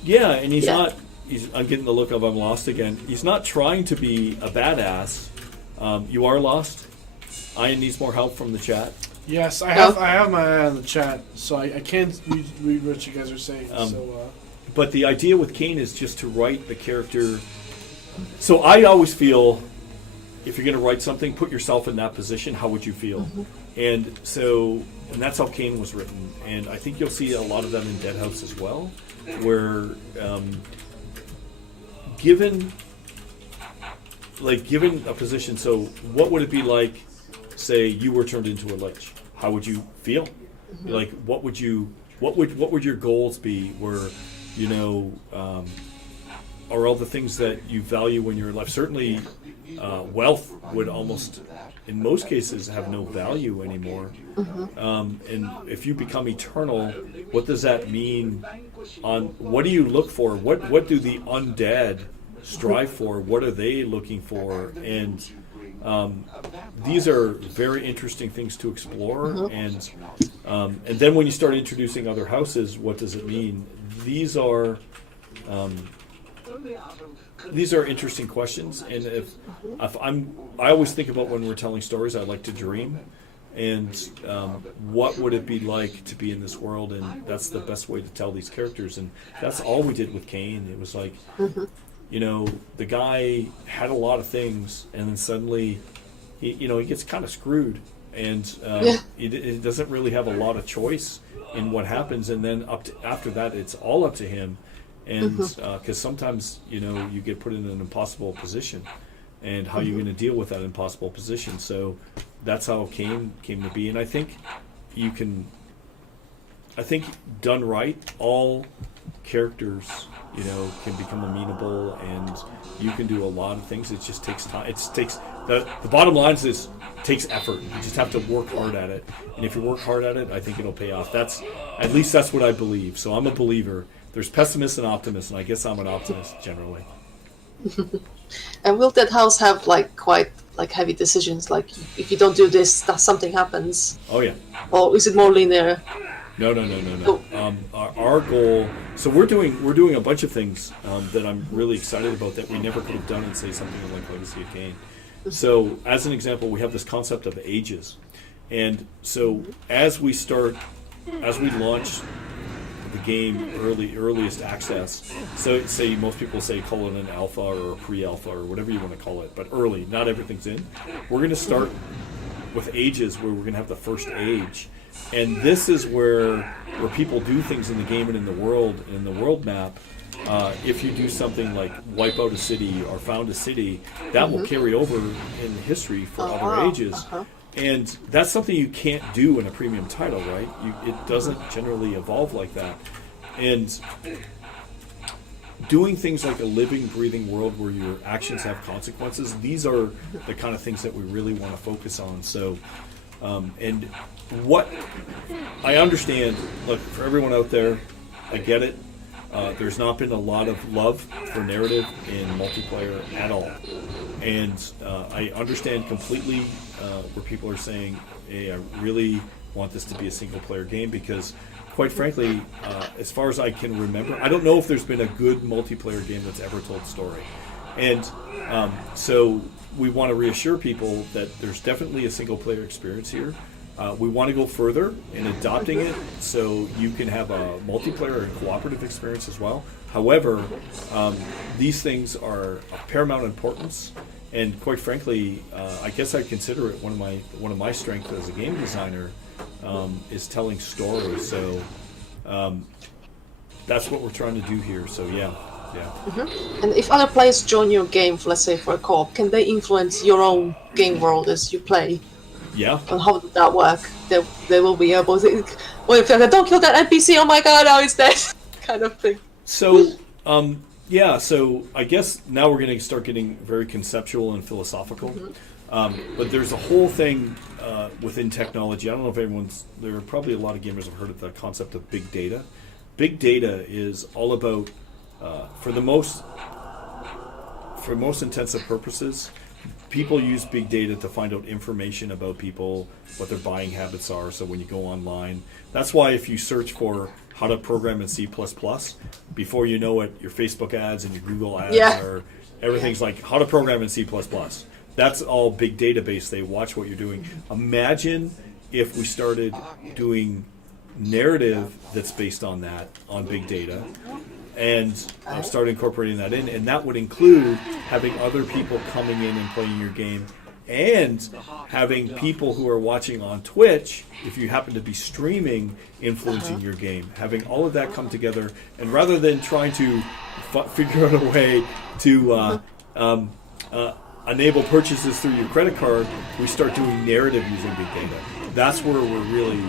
Yeah, and he's not... I'm getting the look of I'm lost again. He's not trying to be a badass. You are lost? Ian needs more help from the chat. Yes, I have my eye on the chat, so I can't read what you guys are saying. But the idea with Kain is just to write the character. So I always feel, if you're going to write something, put yourself in that position. How would you feel? Mm-hmm. And that's how Kain was written. And I think you'll see a lot of them in Dead House as well, where given a position. So what would it be like? Say you were turned into a lich. How would you feel? Mm-hmm. Like, what would your goals be? Where, are all the things that you value in your life? Certainly, wealth would almost, in most cases, have no value anymore. Mm-hmm. And if you become eternal, what does that mean? What do you look for? What do the undead strive for? What are they looking for? And these are very interesting things to explore, mm-hmm. And then when you start introducing other houses, what does it mean? These are interesting questions, and I always think about when we're telling stories, I like to dream, and what would it be like to be in this world, and that's the best way to tell these characters, and that's all we did with Kain. It was like. Mm-hmm. The guy had a lot of things, and then suddenly, he gets kind of screwed, and he doesn't really have a lot of choice in what happens. And then after that, it's all up to him, and because sometimes you get put in an impossible position, and how you're going to deal with that impossible position. So that's how Kain came to be, and I think done right, all characters can become amenable, and you can do a lot of things. It just takes time. It takes the bottom line is it takes effort. You just have to work hard at it, and if you work hard at it, I think it'll pay off. That's what I believe. So I'm a believer. There's pessimists and optimists, and I guess I'm an optimist generally. And will that house have like quite like heavy decisions? Like if you don't do this, that something happens. Oh yeah. Or is it more linear? No. Our goal. So we're doing a bunch of things that I'm really excited about that we never could have done in say something like Legacy of Kain. So as an example, we have this concept of ages, and so as we launch the game earliest access. So say most people call it an alpha or a pre-alpha or whatever you want to call it, but early. Not everything's in. We're going to start with ages where we're going to have the first age. And this is where people do things in the game and in the world map. If you do something like wipe out a city or found a city, that will carry over in history for other ages. And that's something you can't do in a premium title, right? It doesn't generally evolve like that. And doing things like a living, breathing world where your actions have consequences, these are the kind of things that we really want to focus on. So, and what I understand, look, for everyone out there, I get it. There's not been a lot of love for narrative in multiplayer at all. And I understand completely where people are saying, hey, I really want this to be a single-player game because, quite frankly, as far as I can remember, I don't know if there's been a good multiplayer game that's ever told story. And so we want to reassure people that there's definitely a single-player experience here. We want to go further in adopting it so you can have a multiplayer and cooperative experience as well. However, these things are of paramount importance, and quite frankly, I guess I consider it one of my strengths as a game designer is telling stories. So that's what we're trying to do here. So yeah. And if other players join your game, let's say for a co-op, can they influence your own game world as you play? Yeah. And how did that work? They will be able to. Well, if they don't kill that NPC, oh my god, now it's dead, kind of thing. So, so I guess now we're going to start getting very conceptual and philosophical. But there's a whole thing within technology. I don't know if there are probably a lot of gamers have heard of the concept of big data. Big data is all about, for most intensive purposes, people use big data to find out information about people, what their buying habits are. So when you go online, that's why if you search for how to program in C++, before you know it, your Facebook ads and your Google ads are everything's like how to program in C++. That's all big data based. They watch what you're doing. Imagine if we started doing narrative that's based on that, on big data, and start incorporating that in, and that would include having other people coming in and playing your game, and having people who are watching on Twitch, if you happen to be streaming, influencing your game, having all of that come together, and rather than trying to figure out a way to enable purchases through your credit card, we start doing narrative using big data. That's where we're really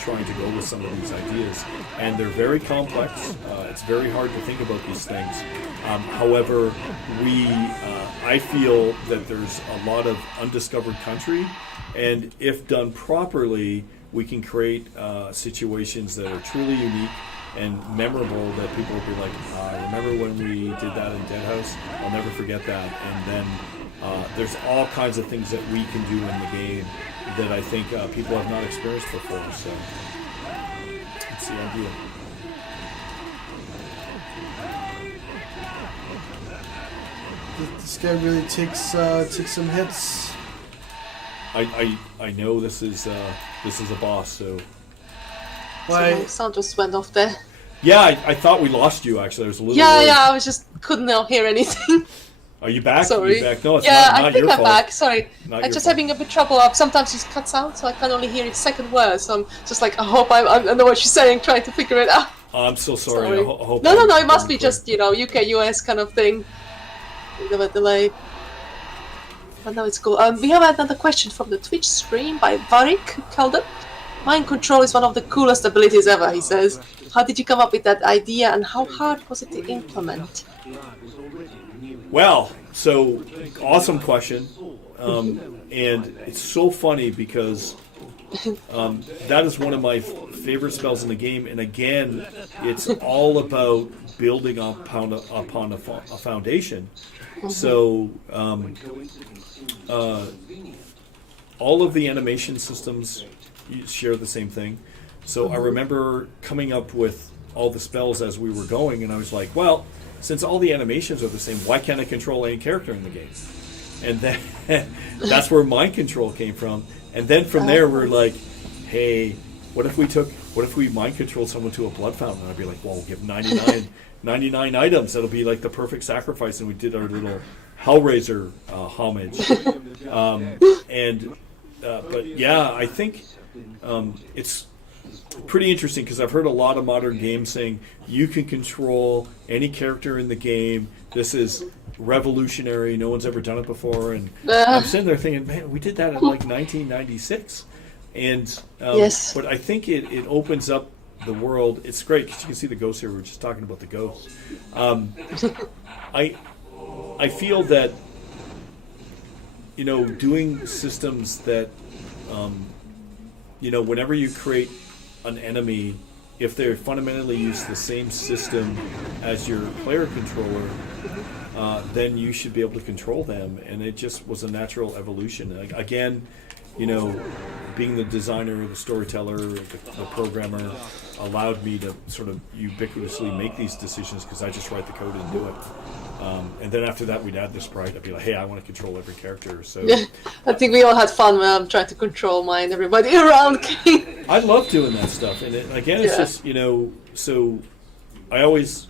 trying to go with some of these ideas, and they're very complex. It's very hard to think about these things. However, I feel that there's a lot of undiscovered country, and if done properly, we can create situations that are truly unique and memorable that people will be like, I remember when we did that in Dead House, I'll never forget that. And then there's all kinds of things that we can do in the game that I think people have not experienced before. So that's the idea. This guy really takes some hits. I know this is a boss, so. Why? So my sound just went off there. Yeah, I thought we lost you. Actually, I was a little. Yeah, I was just couldn't hear anything. Are you back? Sorry. You back? No, it's not I think I'm fault. back. Sorry, Not I'm just fault. having a bit trouble. Sometimes it cuts out, so I can only hear its second word. So I'm just like, I hope I know what she's saying, trying to figure it out. I'm so sorry. I hope No. It must be just UK US kind of thing. With a delay. But no, it's cool. We have another question from the Twitch stream by Varik, who called it. Mind control is one of the coolest abilities ever, he says. How did you come up with that idea, and how hard was it to implement? Well, so awesome question. and it's so funny because that is one of my favorite spells in the game. And again, it's all about building upon a foundation. So all of the animation systems share the same thing. So I remember coming up with all the spells as we were going, and I was like, well, since all the animations are the same, why can't I control any character in the game? And then that's where mind control came from. And then from there, we're like, hey, what if we mind controlled someone to a blood fountain? And I'd be like, well, we'll give 99 items. That'll be like the perfect sacrifice. And we did our little Hellraiser homage. But yeah, I think it's pretty interesting because I've heard a lot of modern games saying you can control any character in the game. This is revolutionary. No one's ever done it before. And I'm sitting there thinking, man, we did that in like 1996. And Yes. but I think it opens up the world. It's great because you can see the ghosts here. We were just talking about the ghosts. I feel that, you know, doing systems that, you know, whenever you create an enemy, if they fundamentally use the same system as your player controller, then you should be able to control them. And it just was a natural evolution. Again, you know, being the designer, the storyteller, the programmer allowed me to sort of ubiquitously make these decisions because I just write the code and do it. And then after that, we'd add the sprite. I'd be like, hey, I want to control every character. So I think we all had fun when I'm trying to control mine, everybody around Kain. I love doing that stuff. And again, it's just, you know, so I always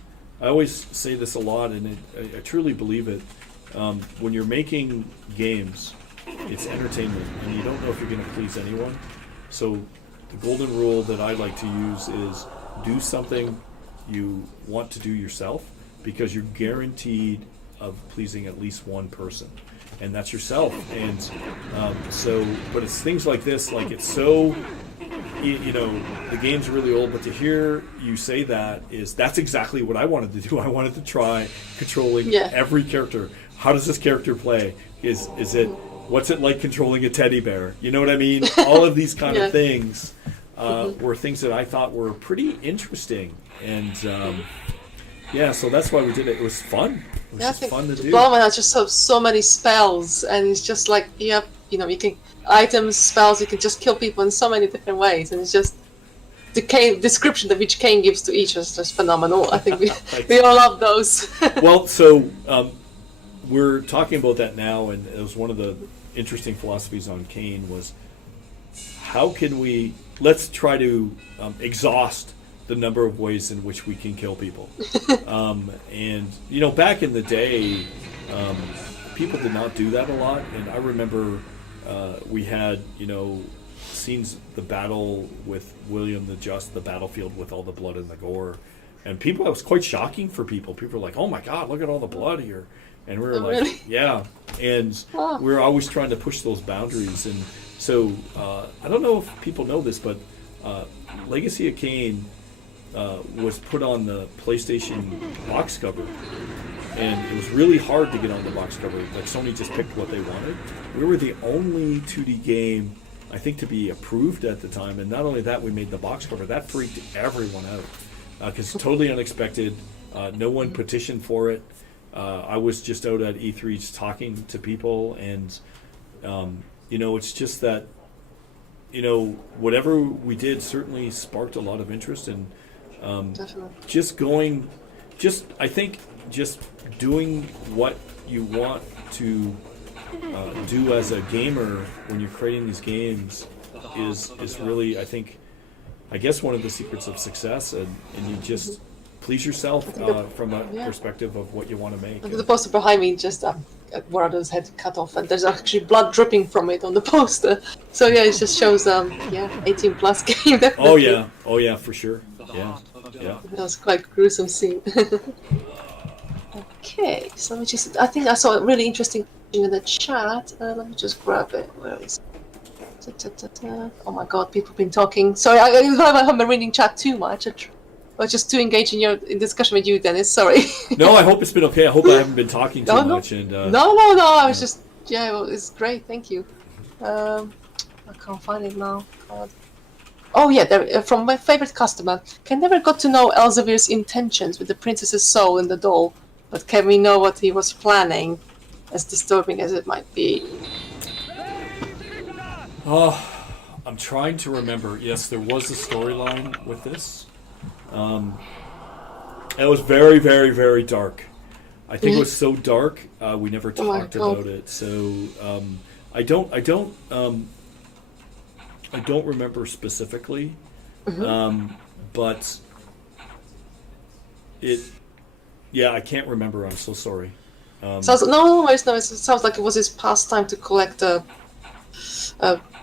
say this a lot, and I truly believe it. When you're making games, it's entertainment, and you don't know if you're going to please anyone. So the golden rule that I like to use is do something you want to do yourself, because you're guaranteed of pleasing at least one person, and that's yourself. And but it's things like this, like it's so, you know, the game's really old, but to hear you say that's exactly what I wanted to do. I wanted to try controlling every character. How does this character play? Is it, what's it like controlling a teddy bear? You know what I mean? All of these kind of things were things that I thought were pretty interesting. And so that's why we did it. It was fun. It was just fun to do. Bloodman has just so many spells, and it's just like, you know, you can items, spells, you can just kill people in so many different ways, and it's just the Kain description that which Kain gives to each is just phenomenal. I think we all love those. Well, so we're talking about that now, and it was one of the interesting philosophies on Kain was how can let's try to exhaust the number of ways in which we can kill people. And, you know, back in the day, people did not do that a lot. And I remember we had, you know, scenes, the battle with William the Just, the battlefield with all the blood and the gore. And it was quite shocking for people. People were like, oh my God, look at all the blood here. And we were like, really? yeah. And we were always trying to push those boundaries. And so I don't know if people know this, but Legacy of Kain was put on the PlayStation box cover, and it was really hard to get on the box cover. Like, Sony just picked what they wanted. We were the only 2D game, I think, to be approved at the time, and not only that, we made the box cover. That freaked everyone out because it's totally unexpected. No one petitioned for it. I was just out at E3 just talking to people, and you know, it's just that, you know, whatever we did certainly sparked a lot of interest. And Definitely. I think just doing what you want to do as a gamer when you're creating these games is really, I guess one of the secrets of success, and you just please yourself from a perspective of what you want to make. The poster behind me just one of those head cut off, and there's actually blood dripping from it on the poster. So yeah, it just shows 18 plus game. Definitely. Oh yeah, for sure. Yeah. That was quite a gruesome scene. Okay, so I think I saw a really interesting thing in the chat. Let me just grab it. Where is it? Oh my God, people have been talking. Sorry, I haven't been reading chat too much. I was just too engaged in discussion with you, Dennis. Sorry. No, I hope it's been okay. I hope I haven't been talking too much. And no. I was just Yeah, well, it's great. Thank you. I can't find it now. God. Oh yeah, there, from my favorite customer. Can never got to know Elsevier's intentions with the princess's soul in the doll, but can we know what he was planning, as disturbing as it might be? Oh, I'm trying to remember. Yes, there was a storyline with this. It was very, very, very dark. I think it was so dark we never talked about it. So I don't remember specifically, but it. Yeah, I can't remember. I'm so sorry. Sounds no, it sounds like it was his pastime to collect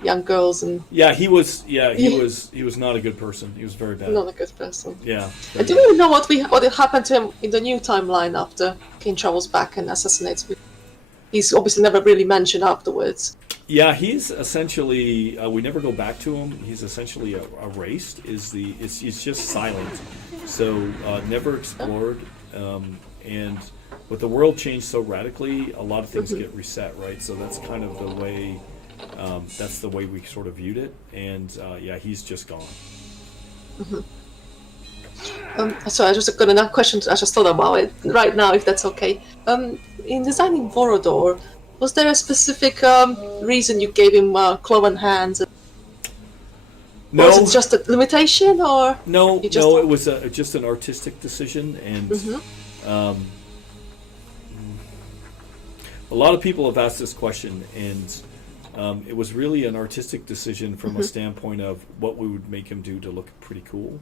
young girls and. Yeah, he was. Yeah, he was. He was not a good person. He was very bad. Not a good person. Yeah. I don't even know what happened to him in the new timeline after Kain travels back and assassinates. He's obviously never really mentioned afterwards. Yeah, he's essentially. We never go back to him. He's essentially erased. He's just silent. So never explored. And with the world changed so radically, a lot of things get reset, right? So that's kind of the way. That's the way we sort of viewed it, and yeah, he's just gone. So I just got another question. I just thought about it right now, if that's okay. In designing Vorodor, was there a specific reason you gave him cloven hands? No, was it just a limitation, or no, it was just an artistic decision, and a lot of people have asked this question, and it was really an artistic decision from a standpoint of what we would make him do to look pretty cool.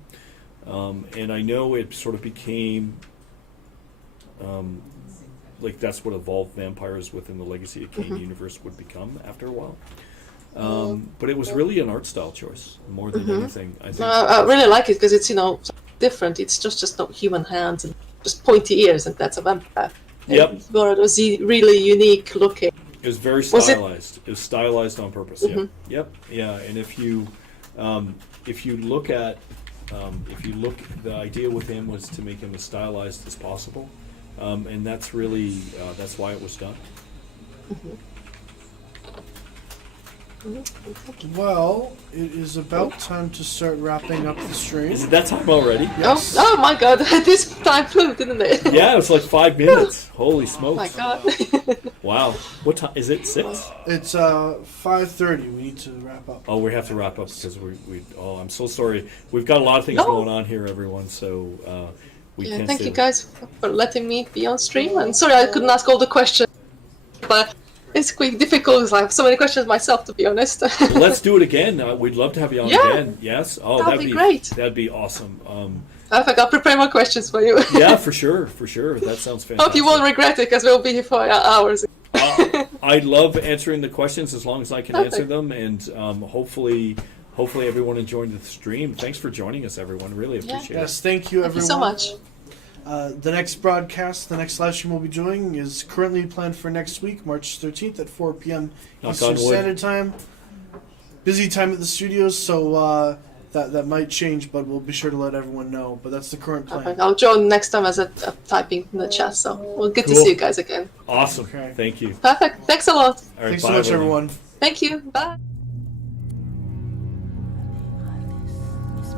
And I know it sort of became like that's what evolved vampires within the Legacy of Kain universe would become after a while. But it was really an art style choice more than anything. I think. I really like it because it's different. It's just not human hands and just pointy ears, and that's a vampire. Yep. It was really unique looking. It was very stylized. It was stylized on purpose. Yep. Yeah. And if you look at the idea with him was to make him as stylized as possible, and that's really that's why it was done. Well, it is about time to start wrapping up the stream. Is it that time already? Yes. Oh my god, this time flew, didn't it? Yeah, it was like 5 minutes. Holy smokes! Oh my god. Wow. What time is it? 6? It's 5:30. We need to wrap up. Oh, we have to wrap up because we. Oh, I'm so sorry. We've got a lot of things going on here, everyone. So we can't. Thank you guys for letting me be on stream. And sorry I couldn't ask all the questions, but it's quite difficult. I have so many questions myself, to be honest. Well, let's do it again. We'd love to have you on again. Yes. Oh, that'd be great. That'd be awesome. Perfect. I'll prepare more questions for you. Yeah, for sure. That sounds fantastic. Hope you won't regret it, because we'll be here for hours. I love answering the questions as long as I can answer them, and hopefully everyone enjoyed the stream. Thanks for joining us, everyone. Really appreciate it. Yes, thank you, everyone. Thank you so much. The next broadcast, the next live stream we'll be doing is currently planned for next week, March 13th at 4 p.m. Eastern Standard Time. Busy time at the studios, so that might change, but we'll be sure to let everyone know. But that's the current plan. Perfect. I'll join next time as a typing in the chat, so we'll get to see you guys again. Awesome. Okay. Thank you. Perfect. Thanks a lot. All right, Thanks so much, everyone. Thank you. Bye. This is